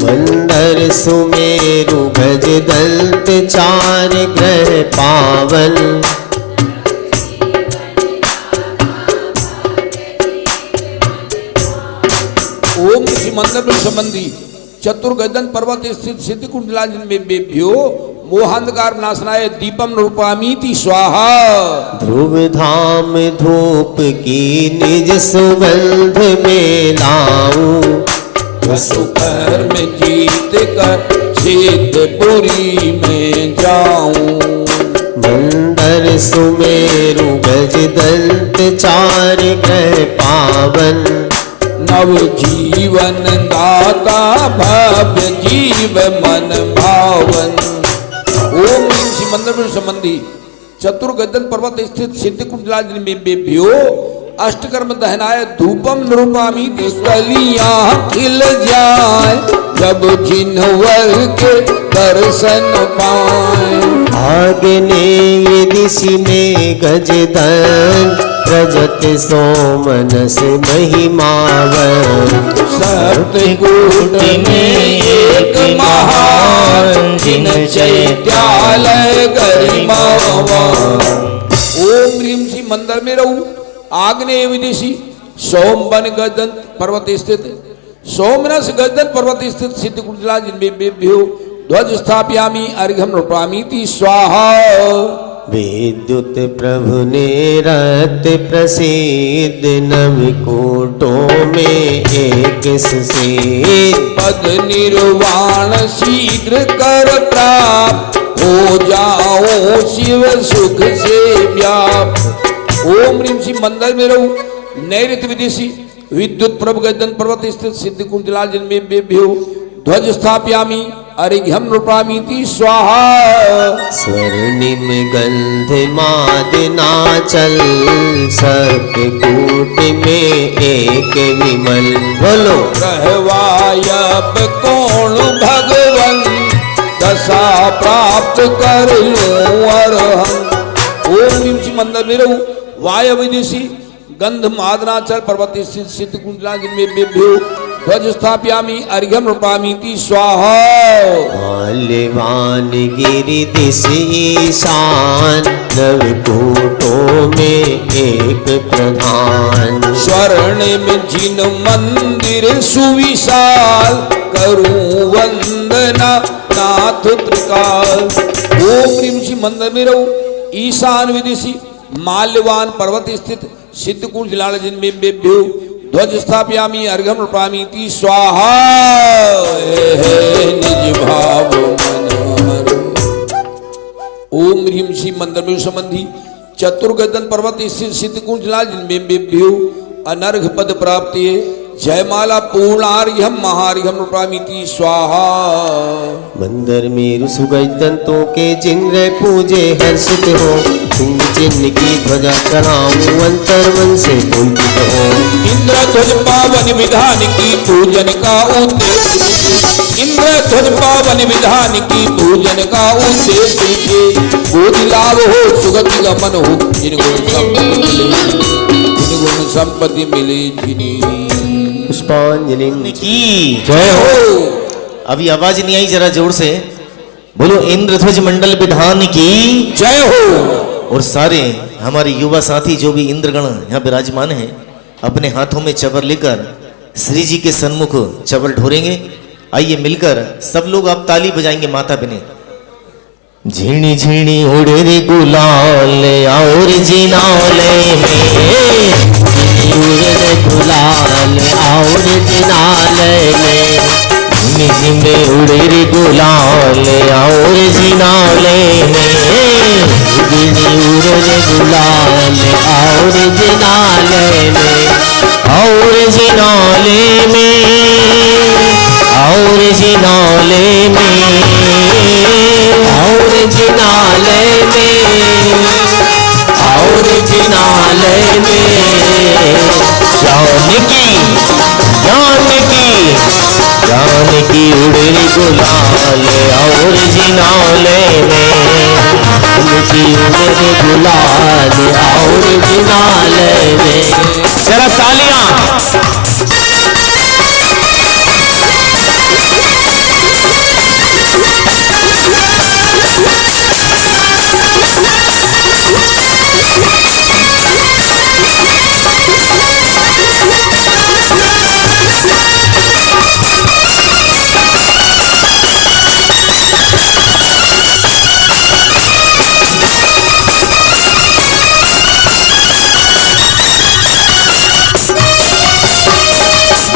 मंदर सुमेरु गज दंत चार ग्रह पावन, ओम श्री मंदिर में संबंधी चतुर्गजदंत पर्वत स्थित सिद्धि कुंडलाल जिनमें बेभ्यो मोहांधकार नाशनाय दीपम नृपामीति स्वाहा। ध्रुव धाम धूप की निज सुगंध में लाऊं, सुकर में जीत कर सिद्धपुरी में जाऊं, मंदर सुमेरु गज दंत चार ग्रह पावन, नव जीवन दाता भव्य जीव मन भावन। ओम ह्रीं श्री मंदिर में संबंधी चतुर्गजदंत पर्वत स्थित सिद्धि कुंडलाल जिनमें बेभ्यो अष्टकर्म दहनाय धूपम नृपामीति कलियां खिल जाए जब जिन्हवर के दर्शन पाए। आग्नेय दिशि में गजदन रजत सोमनस महिमावन, सप्तकूट में एक महान जिन चैत्यालय गरिमावान। ओम ह्रीं श्री मंदिर में रहूं आग्नेय विदिशि सोमवन गजदंत पर्वत स्थित सोमनस गजदंत पर्वत स्थित सिद्ध कुंडलाल जिनमें बेभ्यो ध्वज स्थापयामि अर्घ्यम नृपामीति स्वाहा। विद्युत प्रभु ने रत प्रसिद्ध नवकूटों में एक सुशील, पद निर्वाण शीघ्र कर प्राप्त हो जाओ शिव सुख से व्याप्त। ओम ह्रीं श्री मंदिर में रहूं नैऋत्य विदिशि विद्युत प्रभ गजदंत पर्वत स्थित सिद्धि कुंडलाल जिनमें बेभ्यो ध्वज स्थापयामि अर्घ्यम नृपामीति स्वाहा। स्वर्णिम गंध मादनाचल सप्तकूट में एक विमल, बोलो रहवायब कौन भगवन दशा प्राप्त कर लूं अरहं। ओम ह्रीं श्री मंदिर में रहूं वायव्य दिशि गंध मादनाचल पर्वत स्थित सिद्ध कुंडलाल जिनमें बेभ्यो ध्वज स्थापयामि अर्घ्यम नृपामीति स्वाहा। माल्यवान गिरि दिशि ईशान नवकूटों में एक प्रधान, स्वर्ण में जिन मंदिर सुविशाल करूं वंदना नाथ त्रिकाल। ओम ह्रीं श्री मंदिर में रहूं ईशान विदिशि माल्यवान पर्वत स्थित सिद्धकूट लाल जिनमें बेभ्यो ध्वज स्थापयामि अर्घ्यम नृपामीति स्वाहा। निज भाव मनोहर। ओम ह्रीं श्री मंदिर में संबंधी चतुर्गजदंत पर्वत स्थित सिद्धकूट लाल जिनमें बेभ्यो अनर्घ पद प्राप्ति जयमाला पूर्णार्घ्यम महार्घ्यम प्रामिति स्वाहा। मंदिर में सुगंधों के जिन्हें पूजे हर्षित हो, सिंह चिन्ह की ध्वजा चढ़ाऊं अंतर मन से पुलकित हो। इंद्र ध्वज पावन विधान की पूजन का उद्देश्य, इंद्र ध्वज पावन विधान की पूजन का उद्देश्य, बोधि लाभ हो सुगति गमन हो, जिन गुण संपत्ति मिले जिन्हें। पुष्पांजलि की जय हो। अभी आवाज नहीं आई, जरा जोर से बोलो। इंद्रध्वज मंडल विधान की जय हो। और सारे हमारे युवा साथी जो भी इंद्रगण यहाँ विराजमान हैं, अपने हाथों में चवर लेकर श्री जी के सन्मुख चवर ढोरेंगे। आइए मिलकर सब लोग आप ताली बजाएंगे माता बने। झिणी झिणी उड़े रे गुलाल और जिनाले में, उड़े रे गुलाल और जिनाले में, झिमी झिमे उड़े रे गुलाल और जिनाले में, झिमी उड़े रे गुलाल और जिनाले में, और जिनाले में, और जिनाले में, और जिनाले में, और जिनाले में, जानकी जानकी जानकी उड़े गुलाल और जिनाले में, जानकी उड़े गुलाल और जिनाले में। जरा तालियां।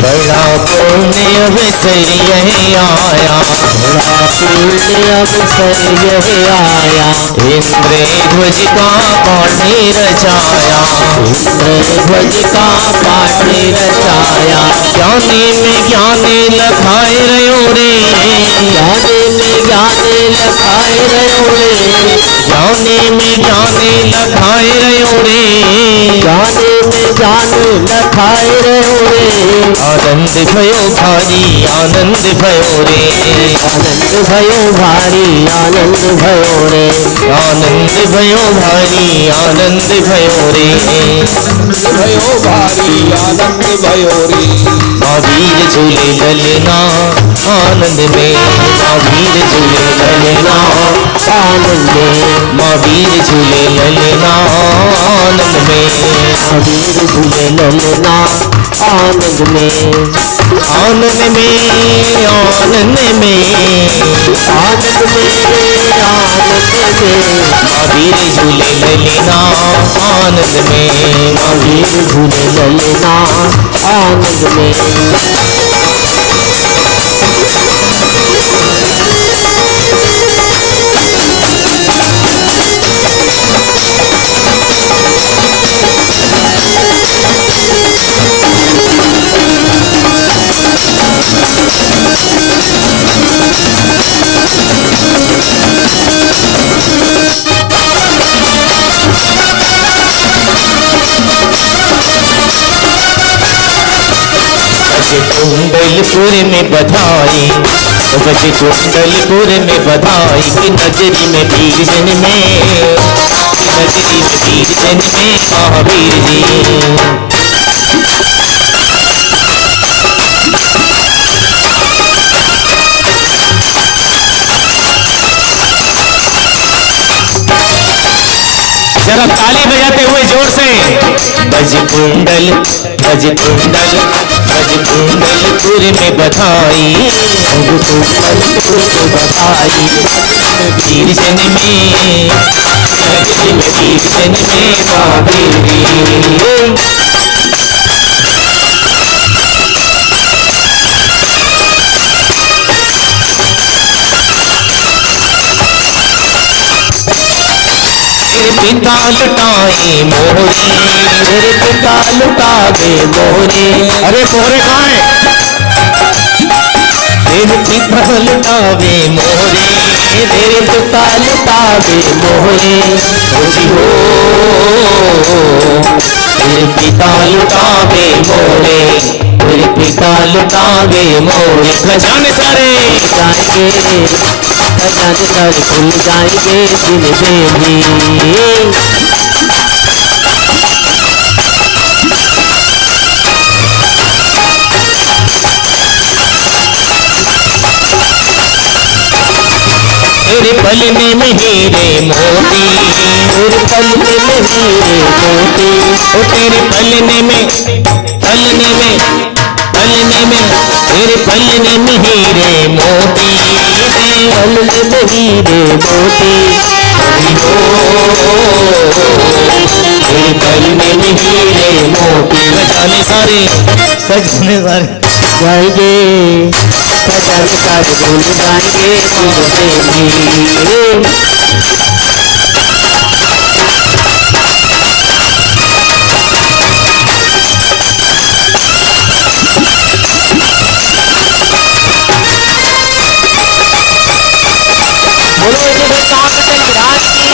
बड़ा पुण्य अवसर यही आया, बड़ा पुण्य अवसर यही आया, इंद्र ध्वज का पाणी रचाया, इंद्र ध्वज का पाणी रचाया। ज्ञानी में ज्ञानी लखाए रहो रे, ज्ञानी में ज्ञानी लखाए रहो रे, ज्ञानी में ज्ञानी लखाए रहो रे, ज्ञानी में ज्ञानी लखाए रहो रे। आनंद भयो भारी आनंद भयो रे, आनंद भयो भारी आनंद भयो रे, आनंद भयो भारी आनंद भयो रे, भयो भारी आनंद भयो रे। महावीर झूले ललना आनंद में, महावीर झूले ललना आनंद में, महावीर झूले ललना आनंद में, महावीर झूले ललना आनंद में, आनंद में, आनंद में, आनंद में, आनंद में, महावीर झूले ललना आनंद में, महावीर झूले ललना आनंद में। कुंडलपुर में बधाई, बज कुंडलपुर में बधाई, कि नगरी में वीर जन में, कि नगरी में वीर जन में महावीर जी। जरा ताली बजाते हुए जोर से। बज कुंडल बज कुंडल बज कुंडलपुर में बधाई, बज कुंडलपुर में बधाई, वीर जन में, वीर जन में महावीर। मेरे पिता लुटाए मोरे, मेरे पिता लुटावे मोरे। अरे मोरे कहाँ है? मेरे पिता लुटावे मोरे, मेरे पिता लुटावे मोरे। खुशी हो मेरे पिता लुटावे मोरे, मेरे पिता लुटावे मोरे। खजाने सारे जाएंगे, खजाने सारे खुल जाएंगे दिन बेली। मेरे पलने में हीरे मोती, मेरे पलने में हीरे मोती। ओ तेरे पलने में पलने में पलने में तेरे पलने में हीरे मोती, पलने में हीरे मोती। हो तेरे पलने में हीरे मोती। खजाने सारे खजाने सारे जाएंगे, खजाने सारे भूल जाएंगे दिन बेली। बोलो इधर काम चल विराट की।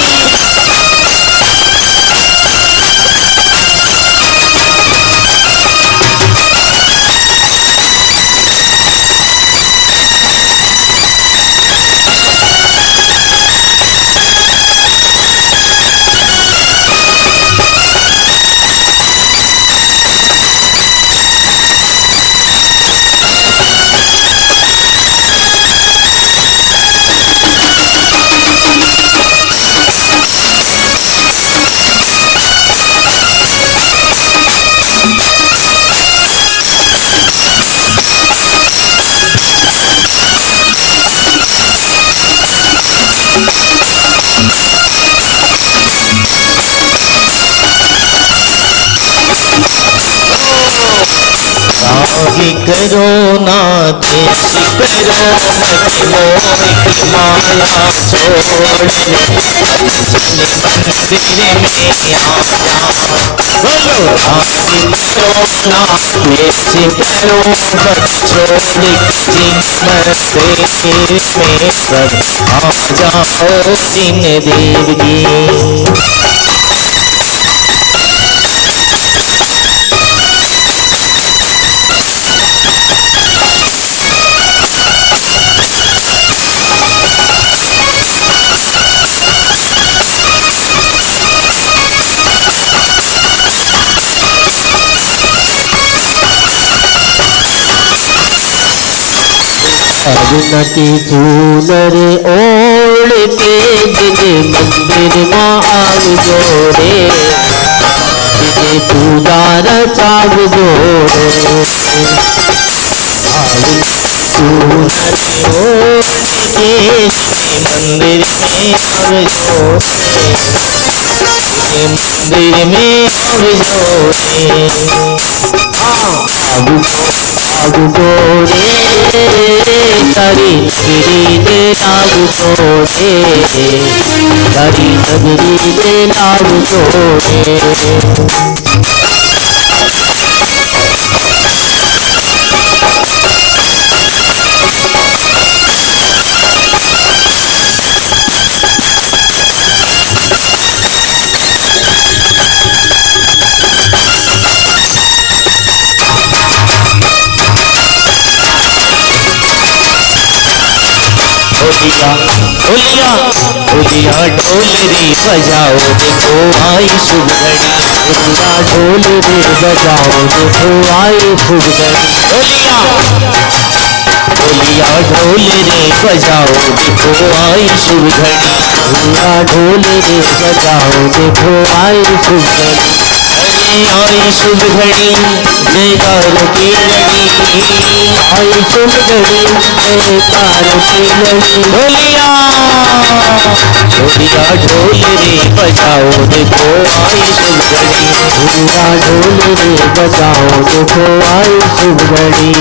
आगे करो ना देश करो मत मोह की माया छोड़ने, अपने मंदिर में आ जा। बोलो आगे करो ना देश करो मत छोड़, जिन मंदिर में सब आ जाओ जिन देव जी। अरुण की चूनर ओढ़ के दिन मंदिर माँ आव जोड़े, जिन्हें पूजा रचाव जोड़े। चूनर ओढ़ के मंदिर में अब जोड़े, मंदिर में अब जोड़े। आगु जोड़े करी नगरी ने नाव जोड़े, करी नगरी ने नाव जोड़े। ढोलिया ढोलिया ढोलिया ढोल रे बजाओ देखो आई शुभ घड़ी, ढोलिया ढोल रे बजाओ देखो आई शुभ घड़ी। ढोलिया ढोलिया ढोल रे बजाओ देखो आई शुभ घड़ी, ढोलिया ढोल रे बजाओ देखो आई शुभ घड़ी। अरे आई शुभ घड़ी जयकारों की घड़ी, आई शुभ घड़ी जयकारों की घड़ी। ढोलिया ढोलिया ढोल रे बजाओ देखो आई शुभ घड़ी, ढोलिया ढोल रे बजाओ देखो आई शुभ घड़ी।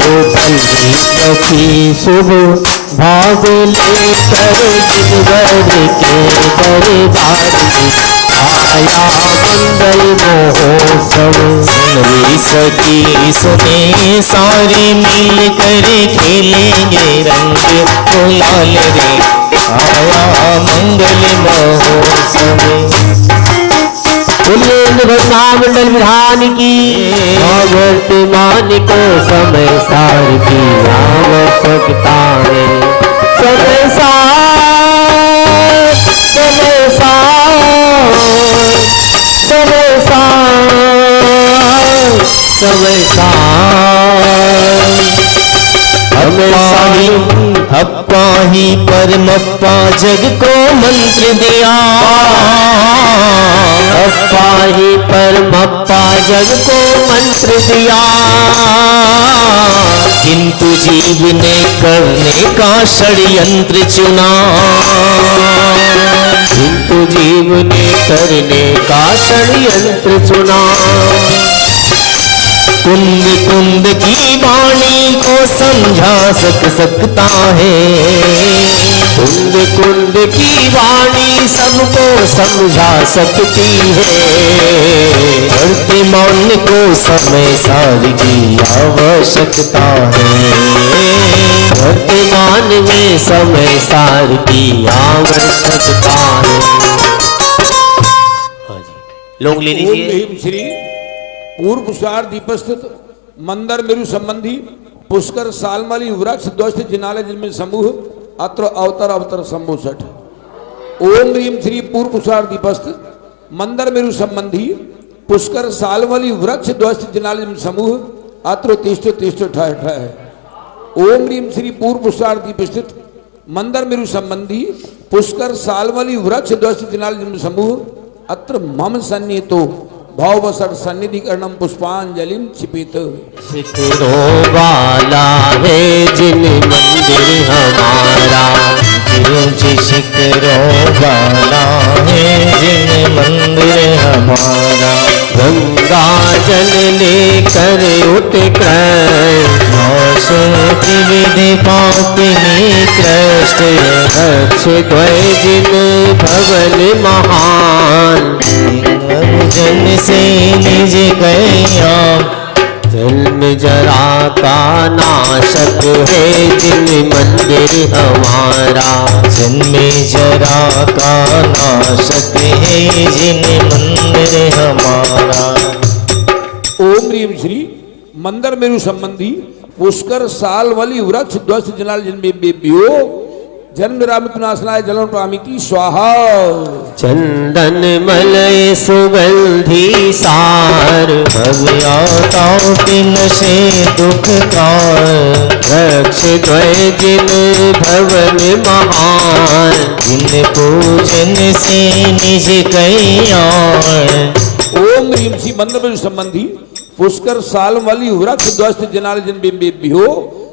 पल्ली सखी शुभ भाव लेकर गिरवर के दरबार में आया मंगल महोत्सव। सुनरी सखी सुने सारे मिल कर खेलेंगे रंग गुलाल रे, आया मंगल महोत्सव। मंडल विधान की वर्तमान को समय सार की आवश्यकता है। समय सार समय सार समय सार समय सार अप्पा ही परमप्पा जग को मंत्र दिया, अप्पा ही परमप्पा जग को मंत्र दिया। किंतु जीव ने करने का षड्यंत्र चुना, किंतु जीव ने करने का षड्यंत्र चुना। कुंद कुंद की वाणी को समझा सकता है, कुंद कुंद की वाणी सबको समझा सकती है। वर्तमान को समय सार की आवश्यकता है, वर्तमान में समय सार की आवश्यकता है। लोग ले लीजिए। ओम श्री पूर्व पुष्कार दीपस्थित मंदर मेरु संबंधी पुष्कर सालमली वृक्ष ध्वस्त जिनालय जिनमें समूह अत्र अवतर अवतर शंभु सठ। ओम ह्रीम श्री पूर्व पुष्कार दीपस्थित मंदर मेरु संबंधी पुष्कर सालमली वृक्ष ध्वस्त जिनालय जिनमें समूह अत्र तिष्ठ तिष्ठ ठह ठह। ओम ह्रीम श्री पूर्व पुष्कार दीपस्थित मंदर मेरु संबंधी पुष्कर सालमली वृक्ष ध्वस्त जिनालय जिनमें समूह अत्र मम सन्निहितो भाववसर सन्निधि कर्णम पुष्पांजलिम छिपित। शिखरों वाला है जिन मंदिर हमारा, शिखरों वाला है जिन मंदिर हमारा। गंगा जल लेकर उठ कर विधि पापिनी कृष्ण रक्ष द्वय जिन भवन महान। जन से निज कैया जन्म जरा का नाशक है जिन मंदिर हमारा, जन्म जरा का नाशक है जिन मंदिर हमारा। ओम ह्रीम श्री मंदर मेरु संबंधी पुष्कर सालवली वृक्ष ध्वस्त जनाल जिनमें बेबियो जन्म रामितनाशनाय जलन प्रामिति स्वाहा। चंदन मलय सुगंधी सार भव्याताओं के नशे दुख कार। रक्ष द्वय जिन भवन महान। जिन पूजन से निज कल्याण। ओम ह्रीम श्री मंदर मेरु संबंधी पुष्कर सालवली वृक्ष ध्वस्त जनाल जिनमें बिहो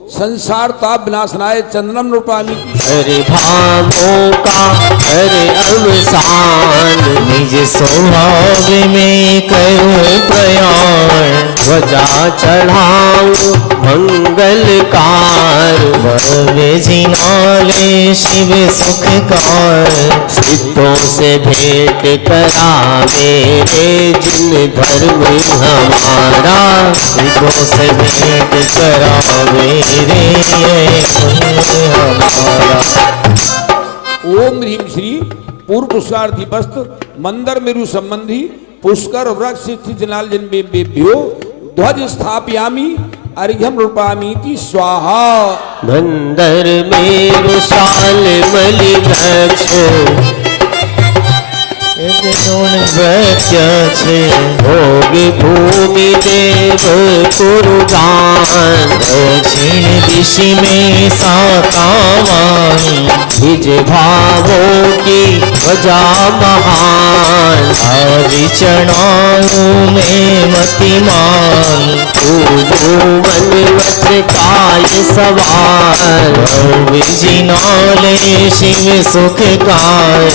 संसार ताप विनाशनाय चंदनम रूपामी। हरे भावों का हरे अवसान। निज स्वभाव में करूं प्रयाण। ध्वजा चढ़ाऊं मंगलकार। भव्य जिनाले शिव सुखकार। सिद्धों से भेंट करावे रे जिन धर्म हमारा। सिद्धों से भेंट करावे रे हमारा। ओम ह्रीम श्री पूर्व पुष्कार दीपस्थ मंदर मेरु संबंधी पुष्कर वृक्ष स्थित जनाल जिनमें बेभ्यो ध्वज स्थापयामी अर्घ्यम रूपामीति स्वाहा। मंदर मेरु सालमलि वृक्ष भोग भूमि देव कुरुदान। दक्षिण दिशि में सातावानी। निज भावों की वजह महान। हरि चरणारों में मतिमान, तू भुवन वच काय सवार। विजिनाले शिव सुख काय,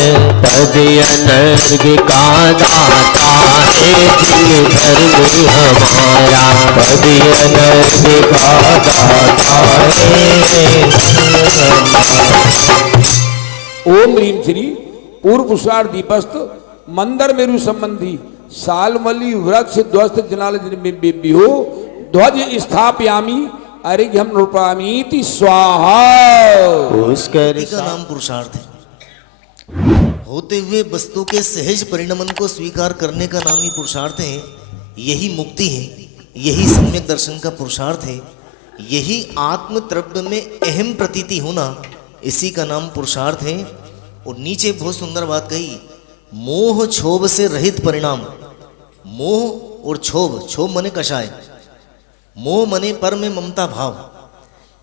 पद अनर्घ का दाता है दिन धर्म हमारा। पद अनर्घ का दाता है। ओम ह्रीम श्री पूर्व पुरुषार्थ दीपस्त मंदर मेरु संबंधी सालमली वृक्ष ध्वस्त जनाल बिभ्यो ध्वज स्थापयामी अर्घ्यम रूपामीति स्वाहा। पुष्कर का नाम पुरुषार्थ है। होते हुए वस्तु के सहज परिणमन को स्वीकार करने का नाम ही पुरुषार्थ है। यही मुक्ति है, यही सम्यक दर्शन का पुरुषार्थ है, यही आत्म द्रव्य में अहम प्रतीति होना, इसी का नाम पुरुषार्थ है। और नीचे बहुत सुंदर बात कही, मोह क्षोभ से रहित परिणाम। मोह और क्षोभ, क्षोभ मने कषाय, मोह मने पर में ममता भाव,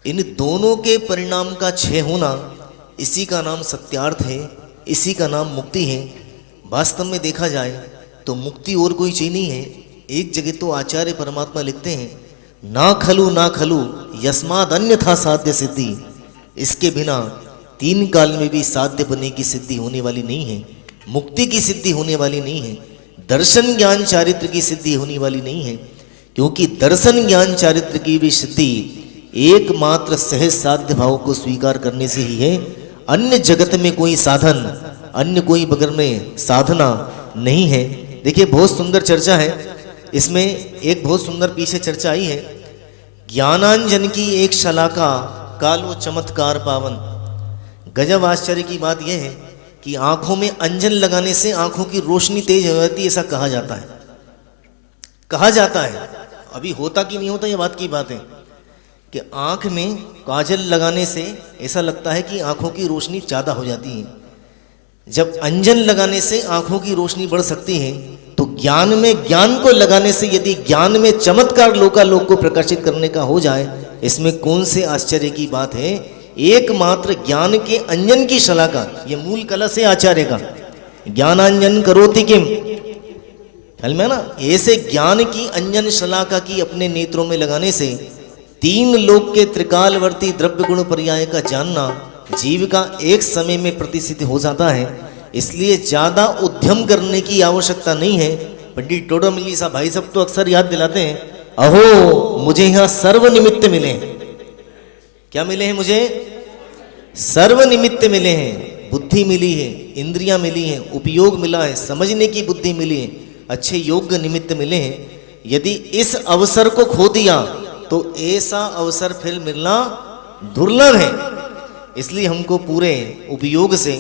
इन दोनों के परिणाम का क्षय होना, इसी का नाम सत्यार्थ है, इसी का नाम मुक्ति है। वास्तव में देखा जाए तो मुक्ति और कोई चीज नहीं है। एक जगह तो आचार्य परमात्मा लिखते हैं, ना खलु यस्माद अन्यथा साध्य सिद्धि। इसके बिना तीन काल में भी साध्य बनने की सिद्धि होने वाली नहीं है, मुक्ति की सिद्धि होने वाली नहीं है, दर्शन ज्ञान चारित्र की सिद्धि होने वाली नहीं है। क्योंकि दर्शन ज्ञान चारित्र की भी सिद्धि एकमात्र सहज साध्य भाव को स्वीकार करने से ही है। अन्य जगत में कोई साधन, अन्य कोई बगैर में साधना नहीं है। देखिए बहुत सुंदर चर्चा है इसमें। एक बहुत सुंदर पीछे चर्चा आई है, ज्ञानांजन की एक शलाका कालो चमत्कार पावन। गजब आश्चर्य की बात यह है कि आंखों में अंजन लगाने से आंखों की रोशनी तेज हो जाती है, ऐसा कहा जाता है। कहा जाता है, अभी होता कि नहीं होता ये बात की बात है कि आंख में काजल लगाने से ऐसा लगता है कि आंखों की रोशनी ज़्यादा हो जाती है। जब अंजन लगाने से आंखों की रोशनी बढ़ सकती है, तो ज्ञान में ज्ञान को लगाने से यदि ज्ञान में चमत्कार लोकालोक को प्रकाशित करने का हो जाए, इसमें कौन से आश्चर्य की बात है। एकमात्र ज्ञान के अंजन की शलाका, ये मूल कला से आचार्य का, ज्ञानांजन करोति किम, ख्याल में ना। ऐसे ज्ञान की अंजन शलाका की अपने नेत्रों में लगाने से तीन लोक के त्रिकालवर्ती द्रव्य गुण पर्याय का जानना जीव का एक समय में प्रतिसिद्ध हो जाता है। इसलिए ज्यादा उद्यम करने की आवश्यकता नहीं है। पंडित टोडरमल्ली साहब भाई साहब तो अक्सर याद दिलाते हैं, अहो मुझे यहाँ सर्व निमित्त मिले हैं। क्या मिले हैं? मुझे सर्व निमित्त मिले हैं। बुद्धि मिली है, इंद्रियां मिली हैं, उपयोग मिला है, समझने की बुद्धि मिली है, अच्छे योग्य निमित्त मिले हैं। यदि इस अवसर को खो दिया तो ऐसा अवसर फिर मिलना दुर्लभ है। इसलिए हमको पूरे उपयोग से,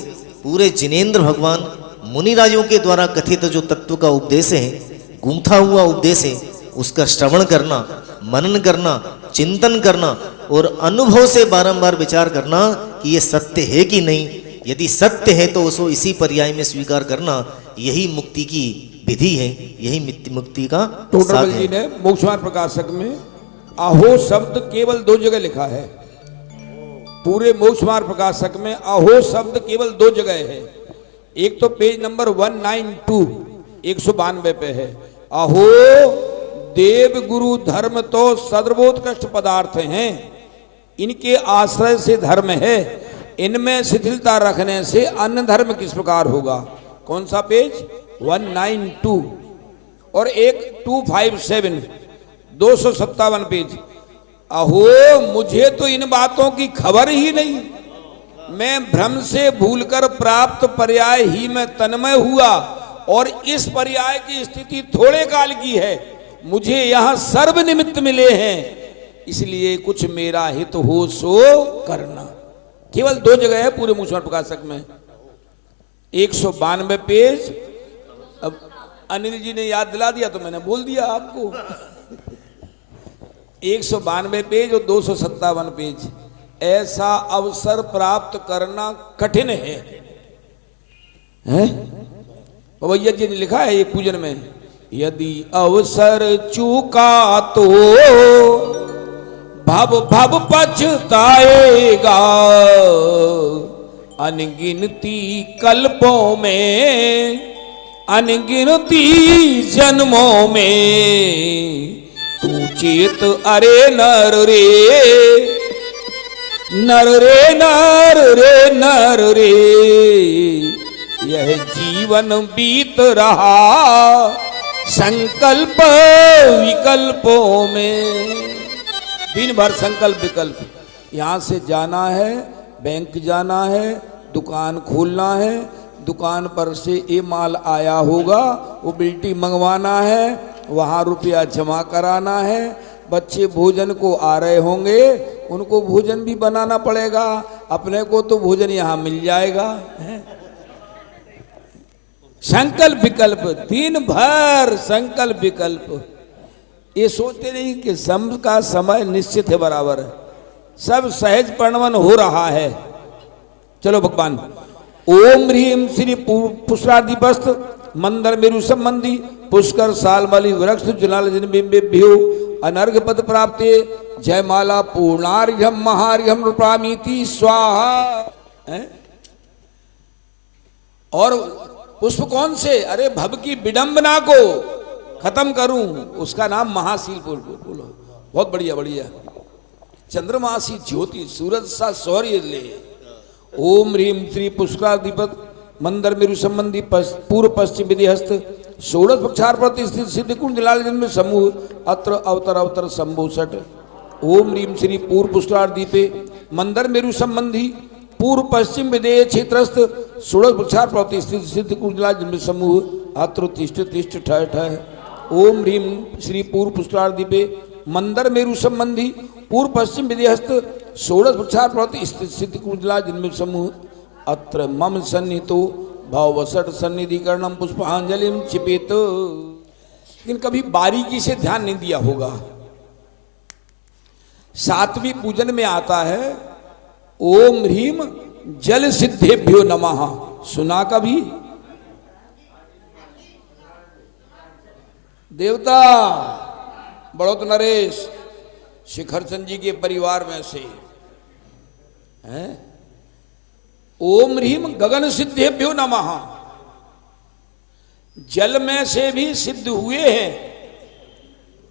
पूरे जिनेंद्र भगवान मुनिराजों के द्वारा कथित जो तत्व का उपदेश है, गूंथा हुआ उपदेश है, उसका श्रवण करना, मनन करना, चिंतन करना और अनुभव से बारंबार विचार करना कि ये सत्य है कि नहीं। यदि सत्य है तो उसको इसी पर्याय में स्वीकार करना, यही मुक्ति की विधि है, यही मुक्ति का टोडरमल जी ने मोक्षमार्ग प्रकाशक में अहो शब्द केवल 2 जगह लिखा है। पूरे मोक्षमार्ग प्रकाशक में अहो शब्द केवल 2 जगह है। एक तो पेज नंबर 192 192 पे है, अहो देव गुरु धर्म तो सर्वोत्कृष्ट पदार्थ हैं, इनके आश्रय से धर्म है, इनमें शिथिलता रखने से अन्य धर्म किस प्रकार होगा। कौन सा पेज? 192। और एक 257 257 पेज, अहो मुझे तो इन बातों की खबर ही नहीं, मैं भ्रम से भूलकर प्राप्त पर्याय ही में तन्मय हुआ और इस पर्याय की स्थिति थोड़े काल की है। मुझे यहाँ सर्व निमित्त मिले हैं, इसलिए कुछ मेरा हित हो सो करना। केवल 2 जगह है पूरे मोक्षमार्ग प्रकाशक में। 192 पेज, अब अनिल जी ने याद दिला दिया तो मैंने बोल दिया आपको। 192 पेज और 257 पेज, ऐसा अवसर प्राप्त करना कठिन है। भैया जी ने लिखा है एक पूजन में, यदि अवसर चूका तो भव भव पछताएगा, अनगिनती कल्पों में, अनगिनती जन्मों में तू चेत अरे नर रे, नर रे नर रे नर रे, यह जीवन बीत रहा संकल्प विकल्पों में। दिन भर संकल्प विकल्प, यहाँ से जाना है, बैंक जाना है, दुकान खोलना है, दुकान पर से ये माल आया होगा, वो बिल्टी मंगवाना है, वहाँ रुपया जमा कराना है, बच्चे भोजन को आ रहे होंगे, उनको भोजन भी बनाना पड़ेगा, अपने को तो भोजन यहाँ मिल जाएगा है? संकल्प विकल्प, दिन भर संकल्प विकल्प। ये सोचते नहीं कि सब का समय निश्चित है, बराबर है, सब सहज परिणमन हो रहा है। चलो भगवान, ओम ह्रीम श्री पुष्णादिपस्त मंदर मेरु संबंधी पुष्कर सालमलि वृक्ष जुलाल जिन बिंबेभ्यो अनर्घ पद प्राप्ते जयमाला पूर्णार्घ्यम महार्घ्यम रूपामीति स्वाहा। और पुष्प कौन से? अरे भव की विडंबना को खत्म करूं, उसका नाम महाशील बोलो। बहुत बढ़िया बढ़िया। चंद्रमासी ज्योति सूरज सा शौर्य ले। ओम ह्रीम श्री पुष्कराधिपत मंदर मेरु संबंधी पूर्व पश्चिम विधि हस्त षोडश पक्षार प्रति स्थित सिद्ध कुंड जलाल जन्म समूह अत्र अवतर अवतर शंभु सट। ओम ह्रीम श्री पूर्व पुष्करादीपे मंदर मेरु संबंधी पूर्व पश्चिम विधेय क्षेत्रस्थ षोडश पक्षार प्रति स्थित सिद्ध कुंड जलाल जन्म समूह अत्र तिष्ठ तिष्ठ ठह ठह। ओम ह्रीम श्री पूर्व पुष्करादीपे मंदर मेरु संबंधी पूर्व पश्चिम विधेयस्थ षोडश पक्षार प्रति स्थित सिद्ध कुंड जलाल जन्म समूह अत्र मम सन्निहितो भाववसट सन्निधिकरणम पुष्पांजलिम चिपेत। लेकिन कभी बारीकी से ध्यान नहीं दिया होगा। सातवीं पूजन में आता है ओम ह्रीम जल सिद्धेभ्यो नमः। सुना कभी? देवता बड़ौत नरेश शिखर चंद जी के परिवार में से हैं। ओम ह्रीम गगन सिद्धेभ्यो नमः। जल में से भी सिद्ध हुए हैं,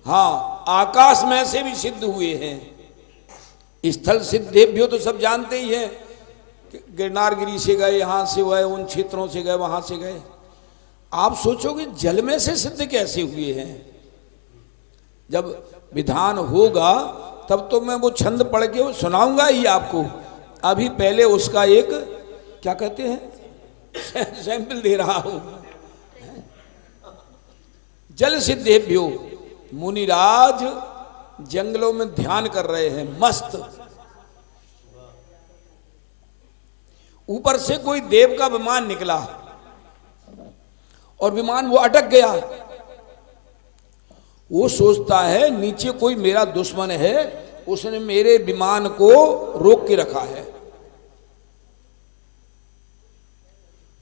हाँ आकाश में से भी सिद्ध हुए हैं। स्थल सिद्धेभ्यो तो सब जानते ही हैं, गिरनारगिरी से गए, यहां से गए, उन क्षेत्रों से गए, वहां से गए। आप सोचोगे जल में से सिद्ध कैसे हुए हैं? जब विधान होगा तब तो मैं वो छंद पढ़ के वो सुनाऊंगा ही आपको। अभी पहले उसका एक क्या कहते हैं सैंपल दे रहा हूं। जल सिद्धेभ्यो, मुनिराज जंगलों में ध्यान कर रहे हैं मस्त। ऊपर से कोई देव का विमान निकला और विमान वो अटक गया। वो सोचता है नीचे कोई मेरा दुश्मन है, उसने मेरे विमान को रोक के रखा है।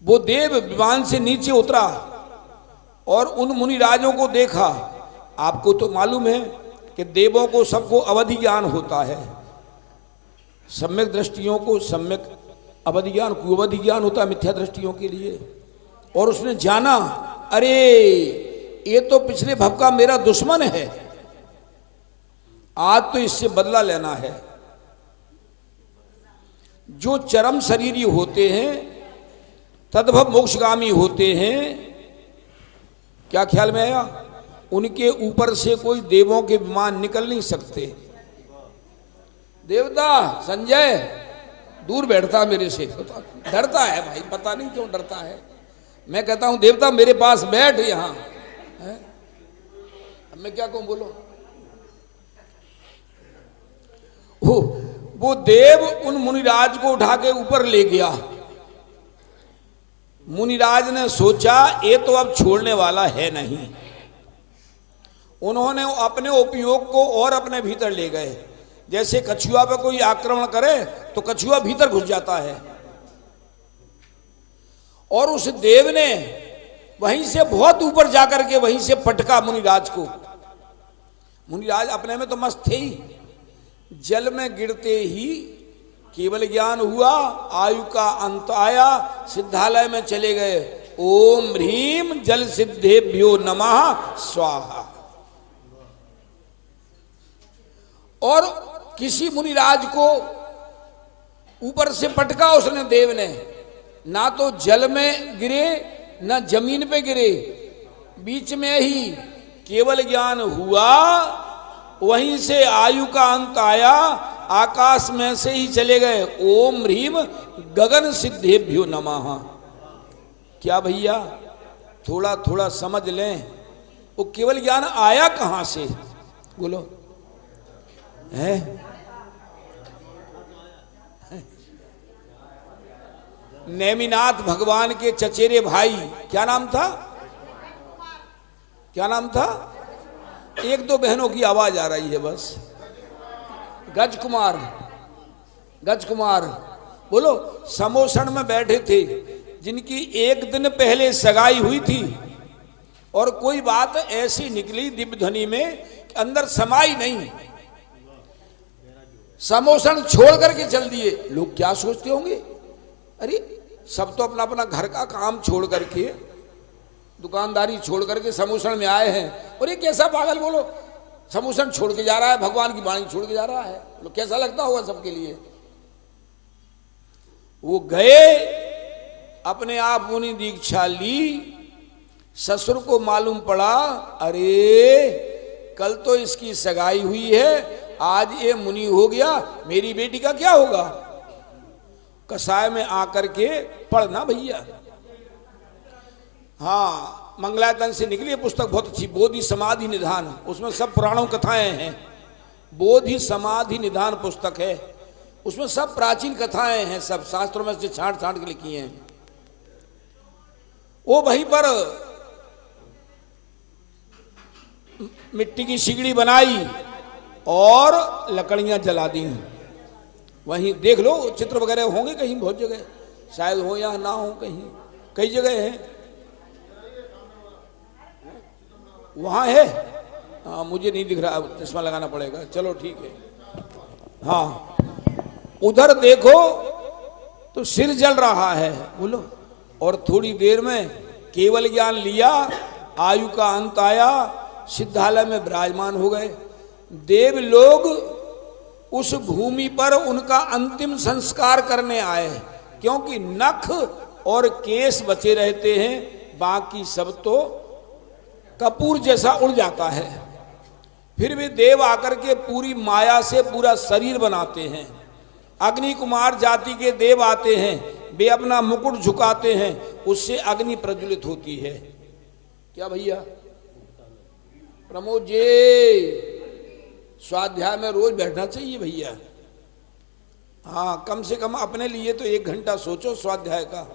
वो देव विमान से नीचे उतरा और उन मुनिराजों को देखा। आपको तो मालूम है कि देवों को सबको अवधि ज्ञान होता है, सम्यक दृष्टियों को सम्यक अवधि ज्ञान, कुअवधि ज्ञान होता है मिथ्या दृष्टियों के लिए। और उसने जाना अरे ये तो पिछले भव का मेरा दुश्मन है, आज तो इससे बदला लेना है। जो चरम शरीरी होते हैं तद्भव मोक्षगामी होते हैं, क्या ख्याल में आया? उनके ऊपर से कोई देवों के विमान निकल नहीं सकते। देवता संजय दूर बैठता मेरे से, डरता है भाई, पता नहीं क्यों डरता है। मैं कहता हूं देवता मेरे पास बैठ यहां है? अब मैं क्या कहूं, बोलो। वो देव उन मुनिराज को उठा के ऊपर ले गया। मुनिराज ने सोचा ये तो अब छोड़ने वाला है नहीं। उन्होंने अपने उपयोग को और अपने भीतर ले गए। जैसे कछुआ पे कोई आक्रमण करे तो कछुआ भीतर घुस जाता है, और उस देव ने वहीं से बहुत ऊपर जाकर के वहीं से पटका मुनिराज को। मुनिराज अपने में तो मस्त थे ही, जल में गिरते ही केवल ज्ञान हुआ, आयु का अंत आया, सिद्धालय में चले गए। ओम ह्रीम जल सिद्धेभ्यो नमः स्वाहा। और किसी मुनिराज को ऊपर से पटका उसने, देव ने, ना तो जल में गिरे ना जमीन पे गिरे, बीच में ही केवल ज्ञान हुआ, वहीं से आयु का अंत आया, आकाश में से ही चले गए। ओम ह्रीम गगन सिद्धेभ्यो नमः। क्या भैया, थोड़ा थोड़ा समझ लें, वो केवल ज्ञान आया कहां से? बोलो है? नेमिनाथ भगवान के चचेरे भाई, क्या नाम था? क्या नाम था? एक दो बहनों की आवाज आ रही है बस। गज कुमार, गज कुमार, बोलो। समोसन में बैठे थे, जिनकी एक दिन पहले सगाई हुई थी, और कोई बात ऐसी निकली दिव्य ध्वनि में कि अंदर समाई नहीं, समोसन छोड़ करके चल दिए। लोग क्या सोचते होंगे? अरे सब तो अपना अपना घर का काम छोड़ करके, दुकानदारी छोड़ करके समोसन में आए हैं, और ये कैसा पागल, बोलो, समोसन छोड़ के जा रहा है, भगवान की वाणी छोड़ के जा रहा है। बोलो कैसा लगता होगा सबके लिए? वो गए, अपने आप मुनि दीक्षा ली। ससुर को मालूम पड़ा, अरे कल तो इसकी सगाई हुई है, आज ये मुनि हो गया, मेरी बेटी का क्या होगा? कसाय में आकर के पढ़ना भैया। हाँ, मंगलायतन से निकली है पुस्तक, बहुत अच्छी, बोधि समाधि निधान, उसमें सब पुराणों कथाएं हैं। बोधि समाधि निधान पुस्तक है, उसमें सब प्राचीन कथाएं हैं, सब शास्त्रों में से छांट छांट के लिखी हैं। वो वहीं पर मिट्टी की सिगड़ी बनाई और लकड़ियां जला दी। वहीं देख लो, चित्र वगैरह होंगे कहीं, बहुत जगह, शायद हो या ना हो, कहीं कई जगह है। वहां है? हाँ, मुझे नहीं दिख रहा, चश्मा लगाना पड़ेगा। चलो ठीक है। हाँ, उधर देखो तो सिर जल रहा है, बोलो। और थोड़ी देर में केवल ज्ञान लिया, आयु का अंत आया, सिद्धालय में विराजमान हो गए। देव लोग उस भूमि पर उनका अंतिम संस्कार करने आए, क्योंकि नख और केस बचे रहते हैं, बाकी सब तो कपूर जैसा उड़ जाता है। फिर भी देव आकर के पूरी माया से पूरा शरीर बनाते हैं। अग्नि कुमार जाति के देव आते हैं, वे अपना मुकुट झुकाते हैं, उससे अग्नि प्रज्वलित होती है। क्या भैया? प्रमोद जी, स्वाध्याय में रोज बैठना चाहिए भैया। हाँ, कम से कम अपने लिए तो 1 घंटा सोचो स्वाध्याय का।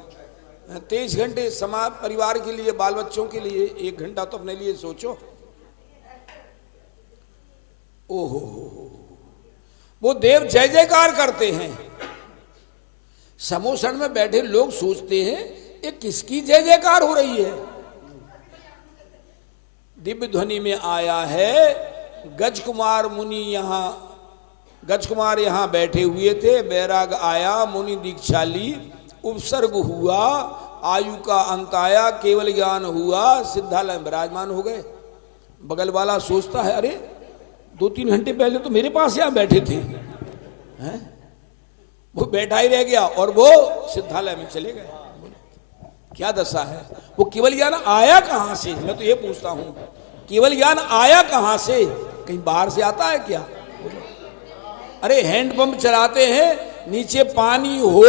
23 घंटे समाज परिवार के लिए, बाल बच्चों के लिए, 1 घंटा तो अपने लिए सोचो। ओहो, वो देव जय जयकार करते हैं। समोसन में बैठे लोग सोचते हैं ये किसकी जय जयकार हो रही है? दिव्य ध्वनि में आया है, गज कुमार मुनि यहाँ, गज कुमार यहाँ बैठे हुए थे, बैराग आया, मुनि दीक्षा ली, उपसर्ग हुआ, आयु का अंत आया, केवल ज्ञान हुआ, सिद्धालय में विराजमान हो गए। बगल वाला सोचता है, अरे 2-3 घंटे पहले तो मेरे पास यहाँ बैठे थे, हैं? वो बैठा ही रह गया और वो सिद्धालय में चले गए। क्या दशा है? वो केवल ज्ञान आया कहां से? मैं तो ये पूछता हूं, केवल ज्ञान आया कहां से? कहीं बाहर से आता है क्या? अरे हैंडपंप चलाते हैं, नीचे पानी हो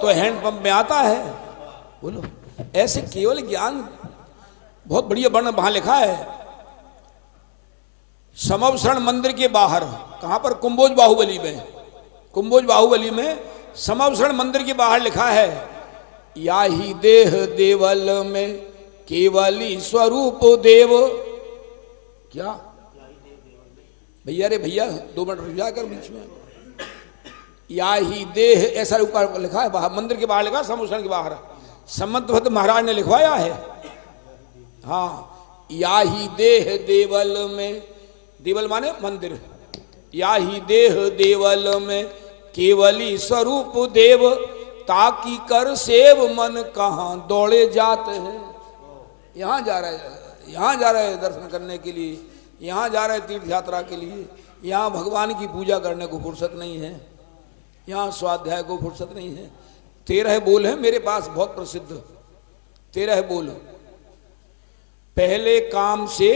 तो हैंडपंप में आता है, बोलो। ऐसे केवल ज्ञान बहुत बढ़िया वर्ण वहां लिखा है, समवसरण मंदिर के बाहर। कहां पर? कुंभोज बाहुबली में। कुंभोज बाहुबली में समवसरण मंदिर के बाहर लिखा है, या ही देह देवल में केवली स्वरूप देव। क्या भैया? रे भैया 2 मिनट रुक जाकर बीच में। या ही देह, ऐसा ऊपर लिखा है, बाहर मंदिर के बाहर लिखा, समवसरण के बाहर। समंत भट्ट महाराज ने लिखवाया है। हाँ, या ही देह देवल में, देवल माने मंदिर, या ही देह देवल में केवली स्वरूप देव, ताकि कर सेव मन कहाँ दौड़े जाते हैं। यहाँ जा रहे हैं, यहाँ जा रहे हैं दर्शन करने के लिए, यहाँ जा रहे हैं तीर्थ यात्रा के लिए। यहाँ भगवान की पूजा करने को फुर्सत नहीं है, यहाँ स्वाध्याय को फुर्सत नहीं है। 13 बोल है मेरे पास बहुत प्रसिद्ध, 13 बोल। पहले काम से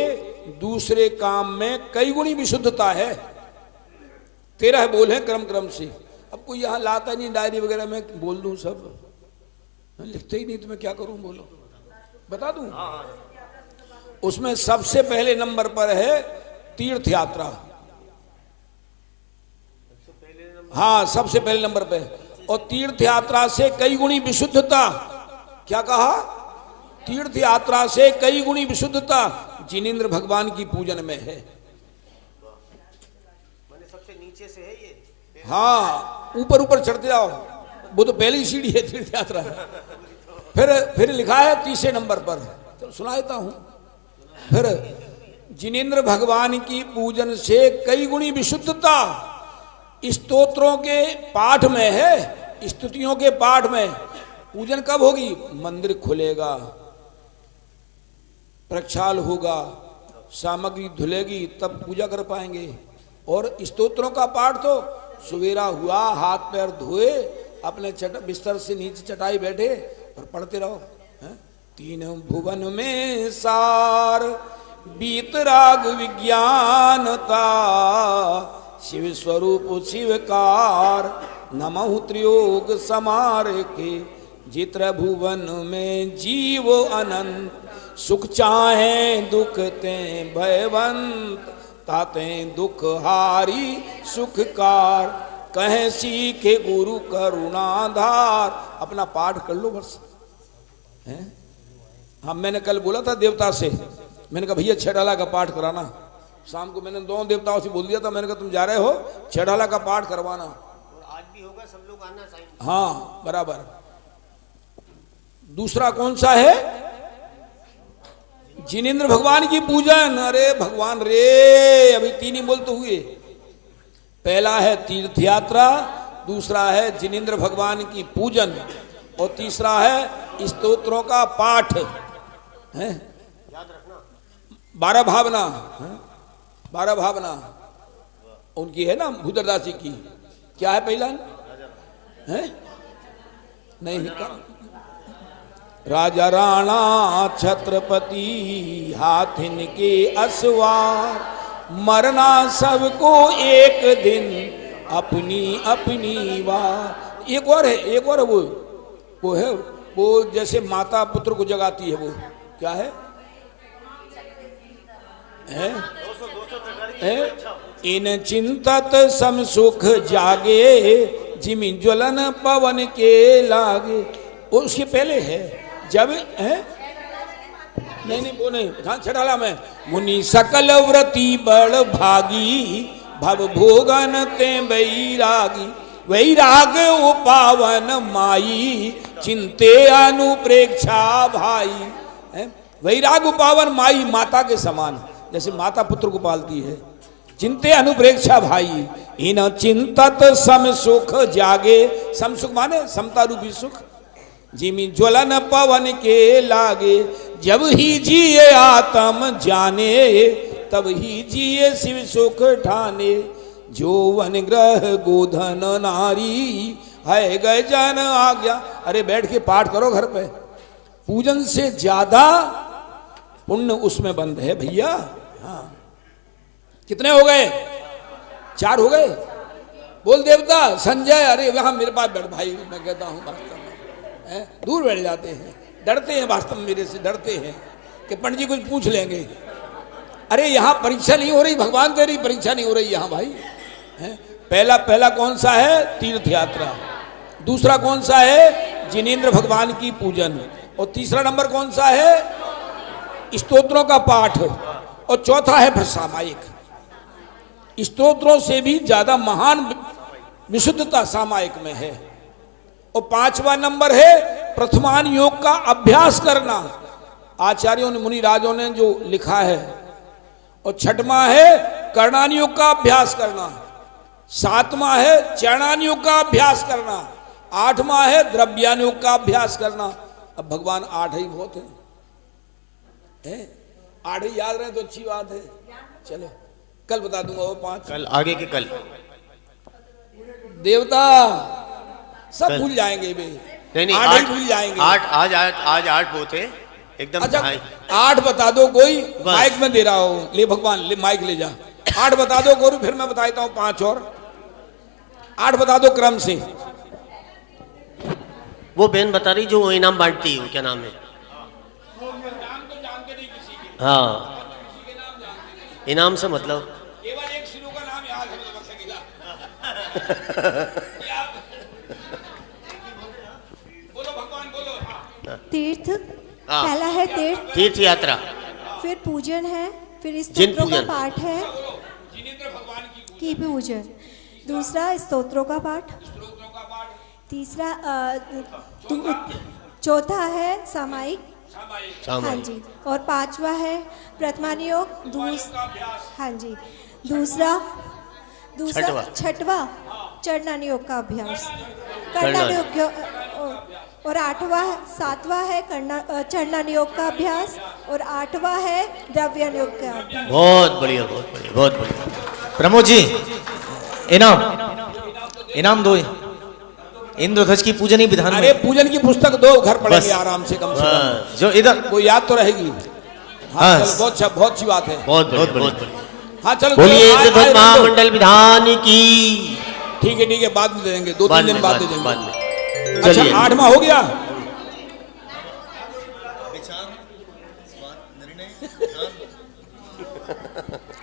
दूसरे काम में कई गुणी विशुद्धता है। 13 बोल है क्रम क्रम से। अब कोई यहाँ लाता नहीं डायरी वगैरह में बोल दूं, सब लिखते ही नहीं तो मैं क्या करूं, बोलो बता दूं। उसमें सबसे पहले नंबर पर है तीर्थ यात्रा। हाँ, सबसे पहले नंबर पे। और तीर्थ यात्रा से कई गुणी विशुद्धता। क्या कहा? तीर्थ यात्रा से कई गुणी विशुद्धता जिनेंद्र भगवान की पूजन में है। सबसे नीचे से है ये। हाँ, ऊपर ऊपर चढ़ते जाओ, वो तो पहली सीढ़ी है तीर्थ यात्रा। फिर लिखा है 30 नंबर पर, तो सुना देता हूं। फिर जिनेंद्र भगवान की पूजन से कई गुणी विशुद्धता स्तोत्रों के पाठ में है, स्तुतियों के पाठ में। पूजन कब होगी? मंदिर खुलेगा, प्रक्षाल होगा, सामग्री धुलेगी, तब पूजा कर पाएंगे। और स्तोत्रों का पाठ तो सवेरा हुआ, हाथ पैर धोए, अपने बिस्तर से नीचे चटाई बैठे और पढ़ते रहो। तीन भुवन में सार बीत राग विज्ञानता, शिव स्वरूप शिवकार नमः त्रियोग समार के। जित्र भुवन में जीव अनंत, सुख चाहे दुख ते भयवंत, ताते दुख हारी सुखकार, कहे सीखे गुरु करुणाधार। अपना पाठ कर लो बस। हाँ, मैंने कल बोला था देवता से, मैंने कहा भैया 6 डाला का पाठ कराना। शाम को मैंने 2 देवताओं से बोल दिया था, मैंने कहा तुम जा रहे हो 6 डाला का पाठ करवाना। और आज भी होगा, सब लोग आना चाहिए। हाँ, बराबर। दूसरा कौन सा है? जिनेंद्र भगवान की पूजन। अरे भगवान रे, अभी 3 ही बोल तो हुए। पहला है तीर्थ यात्रा, दूसरा है जिनेंद्र भगवान की पूजन, और तीसरा है स्तोत्रों का पाठ है। याद रखना। 12 भावना, 12 भावना उनकी है ना, भूदरदास जी की। क्या है पहला है? नहीं, राजा राणा छत्रपति हाथिन के असवार, मरना सबको एक दिन अपनी अपनी बार। एक और है, एक और है, वो है, वो जैसे माता पुत्र को जगाती है, वो क्या है? इन चिंतत सम सुख जागे, जिमि ज्वलन पवन के लागे। वो उसके पहले है, जब है नहीं वो नहीं, हाँ छठाला में। मुनि सकल व्रती बड़ भागी, भव भोगन ते वैरागी, वैराग ओ पावन माई, चिंते अनुप्रेक्षा भाई। वैराग पावन माई, माता के समान, जैसे माता पुत्र को पालती है। चिंते अनुप्रेक्षा भाई, इन चिंतत सम सुख जागे। सम सुख माने समता रूपी सुख। जिमि ज्वलन पवन के लागे, जब ही जिए आत्म जाने, तब ही जिए शिव सुख ठाने। जो वन ग्रह गोधन नारी, है गए जन आज्ञा। अरे बैठ के पाठ करो घर पे, पूजन से ज्यादा पुण्य उसमें बंद है भैया। हाँ, कितने हो गए? 4 हो गए। बोल देवता संजय। अरे वहां मेरे पास बैठ भाई, मैं कहता हूं दूर बैठ जाते हैं, डरते हैं, वास्तव में मेरे से डरते हैं कि पंडित जी कुछ पूछ लेंगे। अरे यहाँ परीक्षा नहीं हो रही, भगवान तेरी परीक्षा नहीं हो रही यहाँ भाई। पहला कौन सा है? तीर्थ यात्रा। दूसरा कौन सा है? जिनेंद्र भगवान की पूजन। और तीसरा नंबर कौन सा है? स्तोत्रों का पाठ। और चौथा है फिर सामायिक। स्तोत्रों से भी ज्यादा महान विशुद्धता सामायिक में है। और 5वां नंबर है प्रथमान योग का अभ्यास करना, आचार्यों ने, मुनि राजों ने जो लिखा है। और 6वां है कर्णान योग का अभ्यास करना। सातवां है चरणानुयोग का अभ्यास करना, आठवां है द्रव्यानुयोग का अभ्यास करना। अब भगवान 8 ही बहुत है? 8 ही याद रहे तो अच्छी बात है। चलो कल बता दूंगा वो 5। कल आगे के कल देवता सब भूल जाएंगे वे, नहीं 8 ही भूल जाएंगे। 8 आज 8 बहुत है एकदम। अच्छा 8 बता दो कोई, माइक में दे रहा हो, ले भगवान ले माइक ले जा। 8 बता दो गुरु, फिर मैं बता देता हूँ 5 और 8 बता दो क्रम से। वो बहन बता रही जो इनाम बांटती है, क्या नाम है? हाँ इनाम से मतलब केवल एक शिरू का नाम याद है तो बस सकेगा। बोलो भगवान बोलो। हाँ। तीर्थ हाँ। पहला है तीर्थ, तीर्थ यात्रा, फिर पूजन है, फिर जिन स्तोत्रों का पूजन। पाठ है की पूजन, दूसरा स्तोत्रों का पाठ, तीसरा चौथा है सामायिक, हाँ जी, और 5वां है प्रथमानुयोग, हाँ जी, दूसरा छठवां चरणानुयोग का अभ्यास, कर्णानुयोग, और 7वां है चरणानुयोग का अभ्यास, और 8वां है द्रव्यानुयोग का अभ्यास। बहुत बढ़िया बहुत बढ़िया बहुत बढ़िया। प्रमोद जी इनाम दो। इंद्रध्वज की पूजन ही विधान अरे में पूजन की पुस्तक दो, घर पढ़ेंगे बस। आराम से, कम से कम जो इधर वो याद तो रहेगी। हाँ हाँ। चलो, बहुत अच्छी बात है। बहुत बढ़िया। हाँ चलो बोलिए चलो, इंद्रध्वज आए महामंडल विधान की। ठीक है बाद में दे देंगे, 2-3 दिन बाद दे देंगे। बाद में। अच्छा चलिए 8वां हो गया।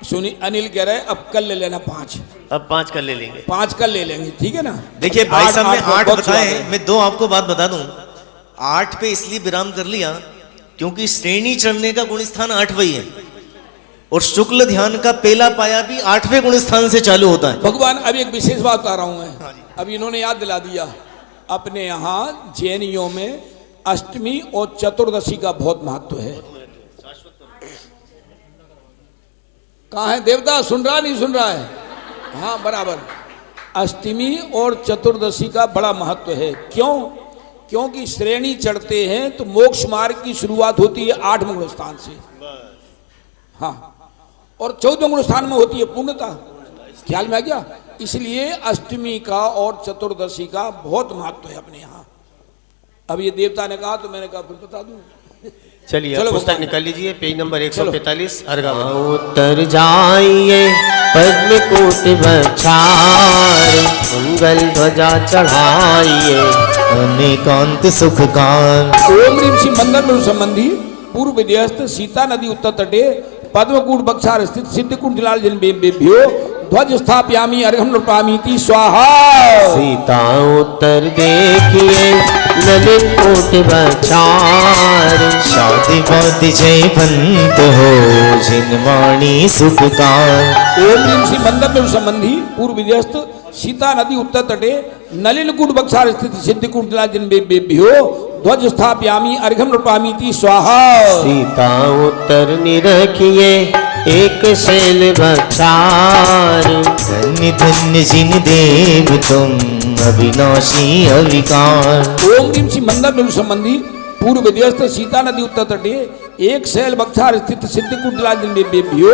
सुनी अनिल कह रहे अब कल ले लेना 5। अब 5 कर ले लेंगे। 5 कल ले लेंगे, ठीक है ना? देखिए भाई साहब ने 8 बहुत बताए, स्वाद है। मैं 2 आपको बात बता दूं। 8 पे इसलिए विराम कर लिया क्योंकि श्रेणी चढ़ने का गुण स्थान 8वां ही है, और शुक्ल ध्यान का पहला पाया भी 8वें गुण स्थान से चालू होता है। भगवान अब एक विशेष बात बता रहा हूं मैं, अब इन्होंने याद दिला दिया। अपने यहाँ जैनियों में अष्टमी और चतुर्दशी का बहुत महत्व है। कहाँ है देवता? सुन रहा नहीं सुन रहा है? हाँ बराबर। अष्टमी और चतुर्दशी का बड़ा महत्व है। क्यों? क्योंकि श्रेणी चढ़ते हैं तो मोक्ष मार्ग की शुरुआत होती है 8वें गुण स्थान से, हाँ, और 14वें गुण स्थान में होती है पूर्णता। ख्याल में आ गया? इसलिए अष्टमी का और चतुर्दशी का बहुत महत्व है अपने यहाँ। अब ये देवता ने कहा तो मैंने कहा फिर बता दूं। चलिए चलो पुस्तक भगवान। निकाल लीजिए, पेज नंबर 145। उत्तर जाइए पद्म कोट बछार, मंगल ध्वजा चढ़ाइए अनेकांत सुखकार। ओम ह्रीम श्री मंदर संबंधी पूर्व विध्यस्त सीता नदी उत्तर तटे पद्मकूट बक्षार स्थित सिद्धकूट जलाल जन बेभ्यो ध्वज स्थापयामी अर्घम नृपामीति स्वाहा। सीता उत्तर देखिए ललित कोट बछार, शादी बाद जय बंत हो जिनवाणी सुखकार। ओम ह्रीम श्री मंदर संबंधी पूर्व विध्यस्त सीता नदी उत्तर तटे नलिनकूट बक्षार स्थित सिद्धकूट जलाल जन बेभ्यो ध्वज स्थापयामी अर्घम नृपामीति स्वाहा। सीता उत्तर निरखिए एक शैल बक्षार, धन्य धन्य जिन देव तुम अविनाशी अविकार। ओम ह्रीम श्री मंदर संबंधी पूर्व विध्यस्त सीता नदी उत्तर तटे एक शैल बक्षार स्थित सिद्धकूट जलाल जन बेभ्यो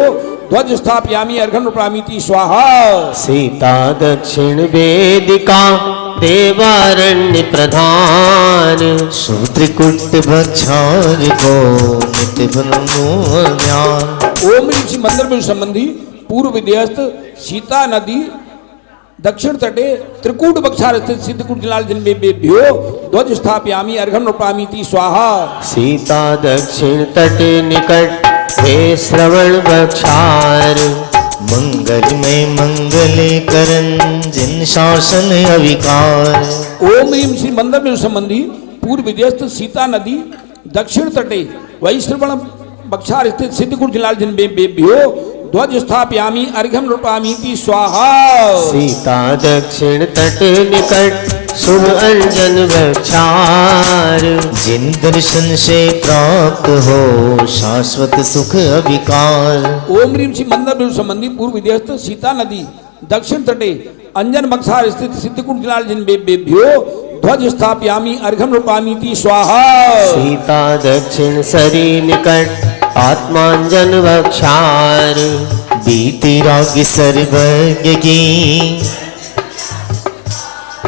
ध्वज स्थापयामी अर्घम नृपामीति स्वाहा। सीता दक्षिण वेदिका देवारण्य प्रधान, शूद्रकुट बक्षार को नित्य बनमो ज्ञान। ओम ह्रीम श्री मंदिर संबंधी पूर्व विध्यस्त सीता नदी दक्षिण तटे त्रिकूट बक्षार स्थित सिद्धकूट जलाल जन बेभ्यो ध्वज स्थापयामी अर्घम नृपामीति स्वाहा। सीता दक्षिण तट निकट हे श्रवण बक्षार, मंगलमय मंगल करन जिन शासन अविकार। ओम ह्रीम श्री मंदिर संबंधी पूर्व विध्यस्त सीता नदी दक्षिण तटे वैश्रवण बक्षार स्थित सिद्धकूट जलाल जन बेभ्यो ध्वज स्थापयामी अर्घम नृपामीति स्वाहा। सीता दक्षिण तट निकट शुभ अंजन बक्षार, जिन दर्शन से प्राप्त हो शाश्वत सुख अविकार। ओम ह्रीम श्री मंदर संबंधी पूर्व विध्यस्त सीता नदी दक्षिण तटे अंजन बक्षार स्थित सिद्धकुंड जनार्दनेभ्यो ध्वज स्थापयामि अर्घ्यं रूपामीति स्वाहा। सीता दक्षिण सरी निकट आत्मांजन वक्षार बीती राग सर्वज्ञ की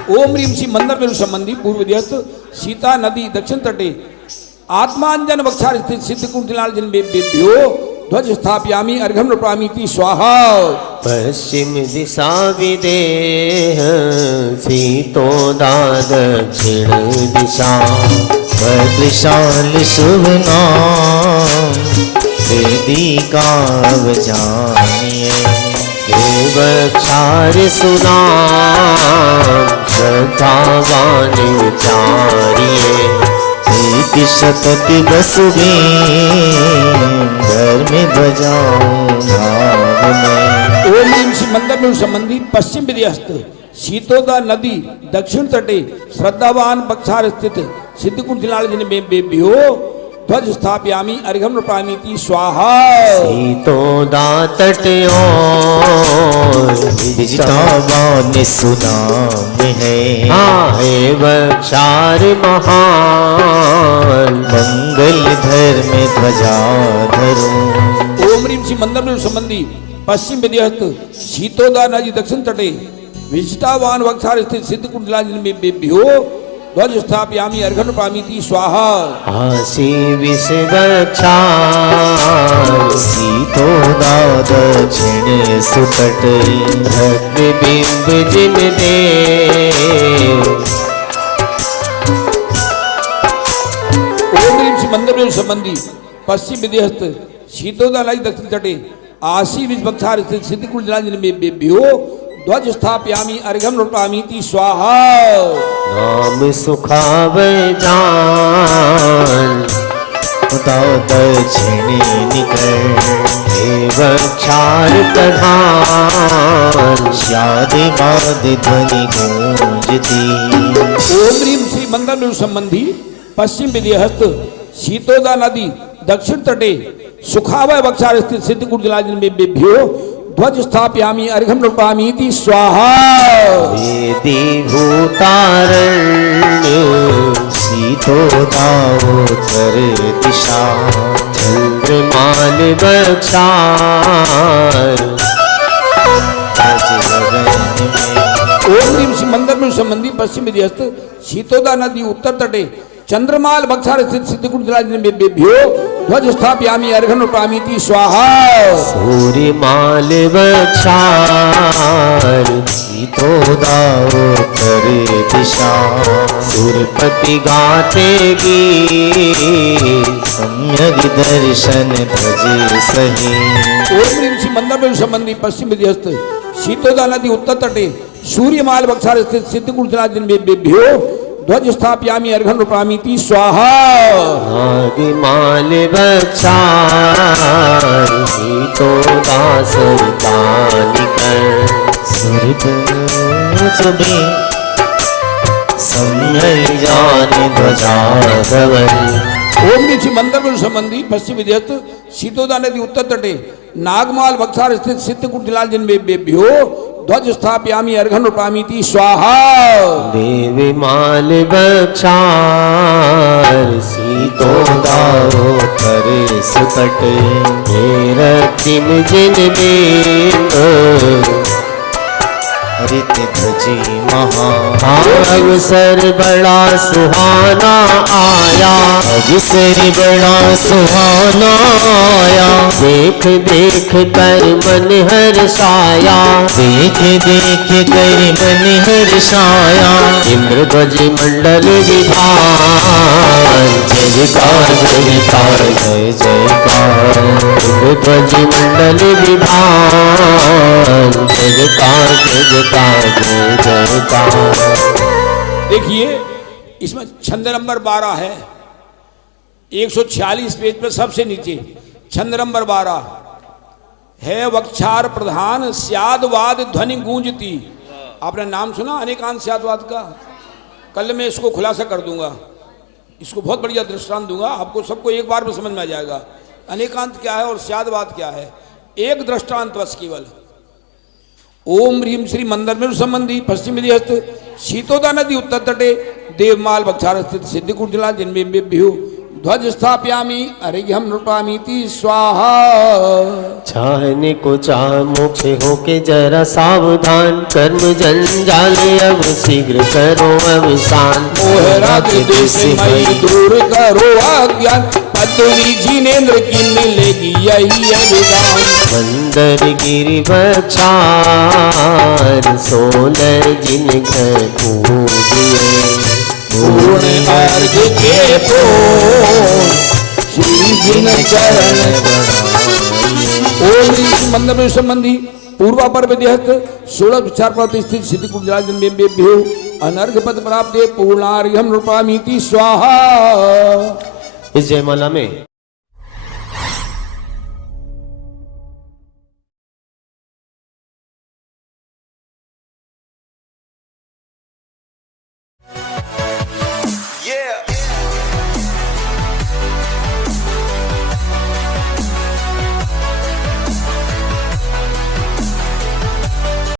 ओम ह्रीं श्री मंदर संबंधी पूर्व दियत सीता नदी दक्षिण तटे आत्मांजन वक्षार स्थित सिद्धकुंड जनार्दनेभ्यो ध्वज स्थापयामि अर्घ्यं रूपामीति स्वाहा। पश्चिम दिशा विदेह सीतोदा दक्षिण दिशा विशाल शुभ नाम वेदिका जानिए वक्षार सुना श्रद्धावान विचारिए एक शतक बसुगे घर में बजाऊं भाव में। ओम ह्रीं श्री मंदर संबंधी पश्चिम विधिहस्त शीतोदा नदी दक्षिण तटे श्रद्धावान बक्षार स्थित सिद्धकुंड जनार्दनेभ्यो ध्वज स्थापयामि अर्घ्यं रूपामीति स्वाहा। सीतोदा तटयो विजितावान सुनाम है है वक्षार महान मंगल धर्म ध्वजा धरो। ओम ह्रीं श्री मंदर संबंधी पश्चिम विधिहस्त शीतोदा नदी दक्षिण तटे विजितावान बक्षार स्थित सिद्धकुंड जनार्दनेभ्यो ध्वज स्थापयामि अर्घ्यं रूपामीति स्वाहा। आशी विष वक्षार सीतोदा दक्षिण सुतट भव्य बिंब जिन देव ओम ह्रीं श्री मंदर संबंधी पश्चिम विधिहस्त शीतोदा नदी दक्षिण तटे आशी विष बक्षार स्थित सिद्धकुंड जनार्दनेभ्यो ध्वज स्थापयामि अर्घ्यं रूपामीति स्वाहा। नाम सुखाव जान दक्षिण निकट हे वक्षार प्रधान शाद बाद ध्वनि गूंजती। ओम ह्रीं श्री मंदर संबंधी पश्चिम विधिहस्त शीतोदा नदी दक्षिण तटे सुखावय बक्षार स्थित सिद्धकुंड जनार्दनेभ्यो ध्वज स्थापयामि अर्घ्यं रूपामीति स्वाहा। वेदी भूतारण्य सीतोदा उत्तर दिशा चंद्रमाल वक्षार ओम ह्रीं श्री मंदर संबंधी पश्चिम विधिहस्त शीतोदा नदी उत्तर तटे चंद्रमाल बक्षार स्थित सिद्धकुंड जनार्दनेभ्यो ध्वज स्थापयामि अर्घ्यं रूपामीति स्वाहा। सूर्यमाल वक्षार सीतोदा उत्तर दिशा सुरपति गाते गीत सम्यक दर्शन ध्वज सही। ओम ह्रीं श्री मंदर संबंधी पश्चिम विधिहस्त शीतोदा नदी उत्तर तटे सूर्यमाल बक्षार स्थित सिद्धकुंड जनार्दनेभ्यो ध्वज स्थापयामि अर्घ्यं रूपामीति स्वाहा। नागिमाल वक्षार सीतोदा सरिता निकट सुरभि सम्यक जान ध्वजा धवल। ओम ह्रीं श्री मंदर संबंधी पश्चिम विधिहस्त शीतोदा नदी उत्तर तटे नागमाल बक्षार स्थित सिद्धकुंड जनार्दनेभ्यो ध्वज स्थापयामि अर्घ्यं रूपामीति स्वाहा। देवी माल वक्षार सीतोदा उत्तर सुतट हे रतिम जिन बिंब हरित ध्वजी महा। अवसर बड़ा सुहाना आया अवसर बड़ा सुहाना आया देख देख कर मन हर्षाया देख देख कर मन हर्षाया। इंद्र ध्वज मंडल विधान जय जयकार जय जयकार इंद्र ध्वज मंडल विधान जय जयकार जय जयकार। देखिए इसमें छंद नंबर 12 है 146 पेज पर सबसे नीचे छंद नंबर 12 है वक्षार प्रधान स्यादवाद ध्वनि गूंजती। आपने नाम सुना अनेकांत स्यादवाद का? कल मैं इसको खुलासा कर दूंगा, इसको बहुत बढ़िया दृष्टांत दूंगा, आपको सबको एक बार में समझ में आ जाएगा अनेकांत क्या है और स्यादवाद क्या है। एक दृष्टांत बस केवल ओम ह्रीं श्री मंदिर संबंधी पश्चिम हस्त शीतोदा नदी उत्तर तटे देवमाल बक्षार स्थित सिद्धिकूट जिला जिनमें ध्वज स्थापयामी अर्घ्यम नृपामीति स्वाहा। चाहने को चाह मोक्ष हो के जरा सावधान, कर्म जंजाल अब शीघ्र करो अवसान। मोहराग देश मई दूर करो अज्ञान, पद्मी जिनेन्द्र की मिलेगी यही अभिदान। मंदर गिरि बक्षार सोलर जिनकर पूजिए, पूर्ण अर्घ के पूर्ण श्री जिन चरण ओम ह्रीं मंदिर संबंधी पूर्वा पर विदेहत 16 विचार प्राप्त स्थित सिद्धिकूट जिला जिनमें अनर्घ पद प्राप्त पूर्णार्घ्यम नृपामीति स्वाहा। इस जयमाला में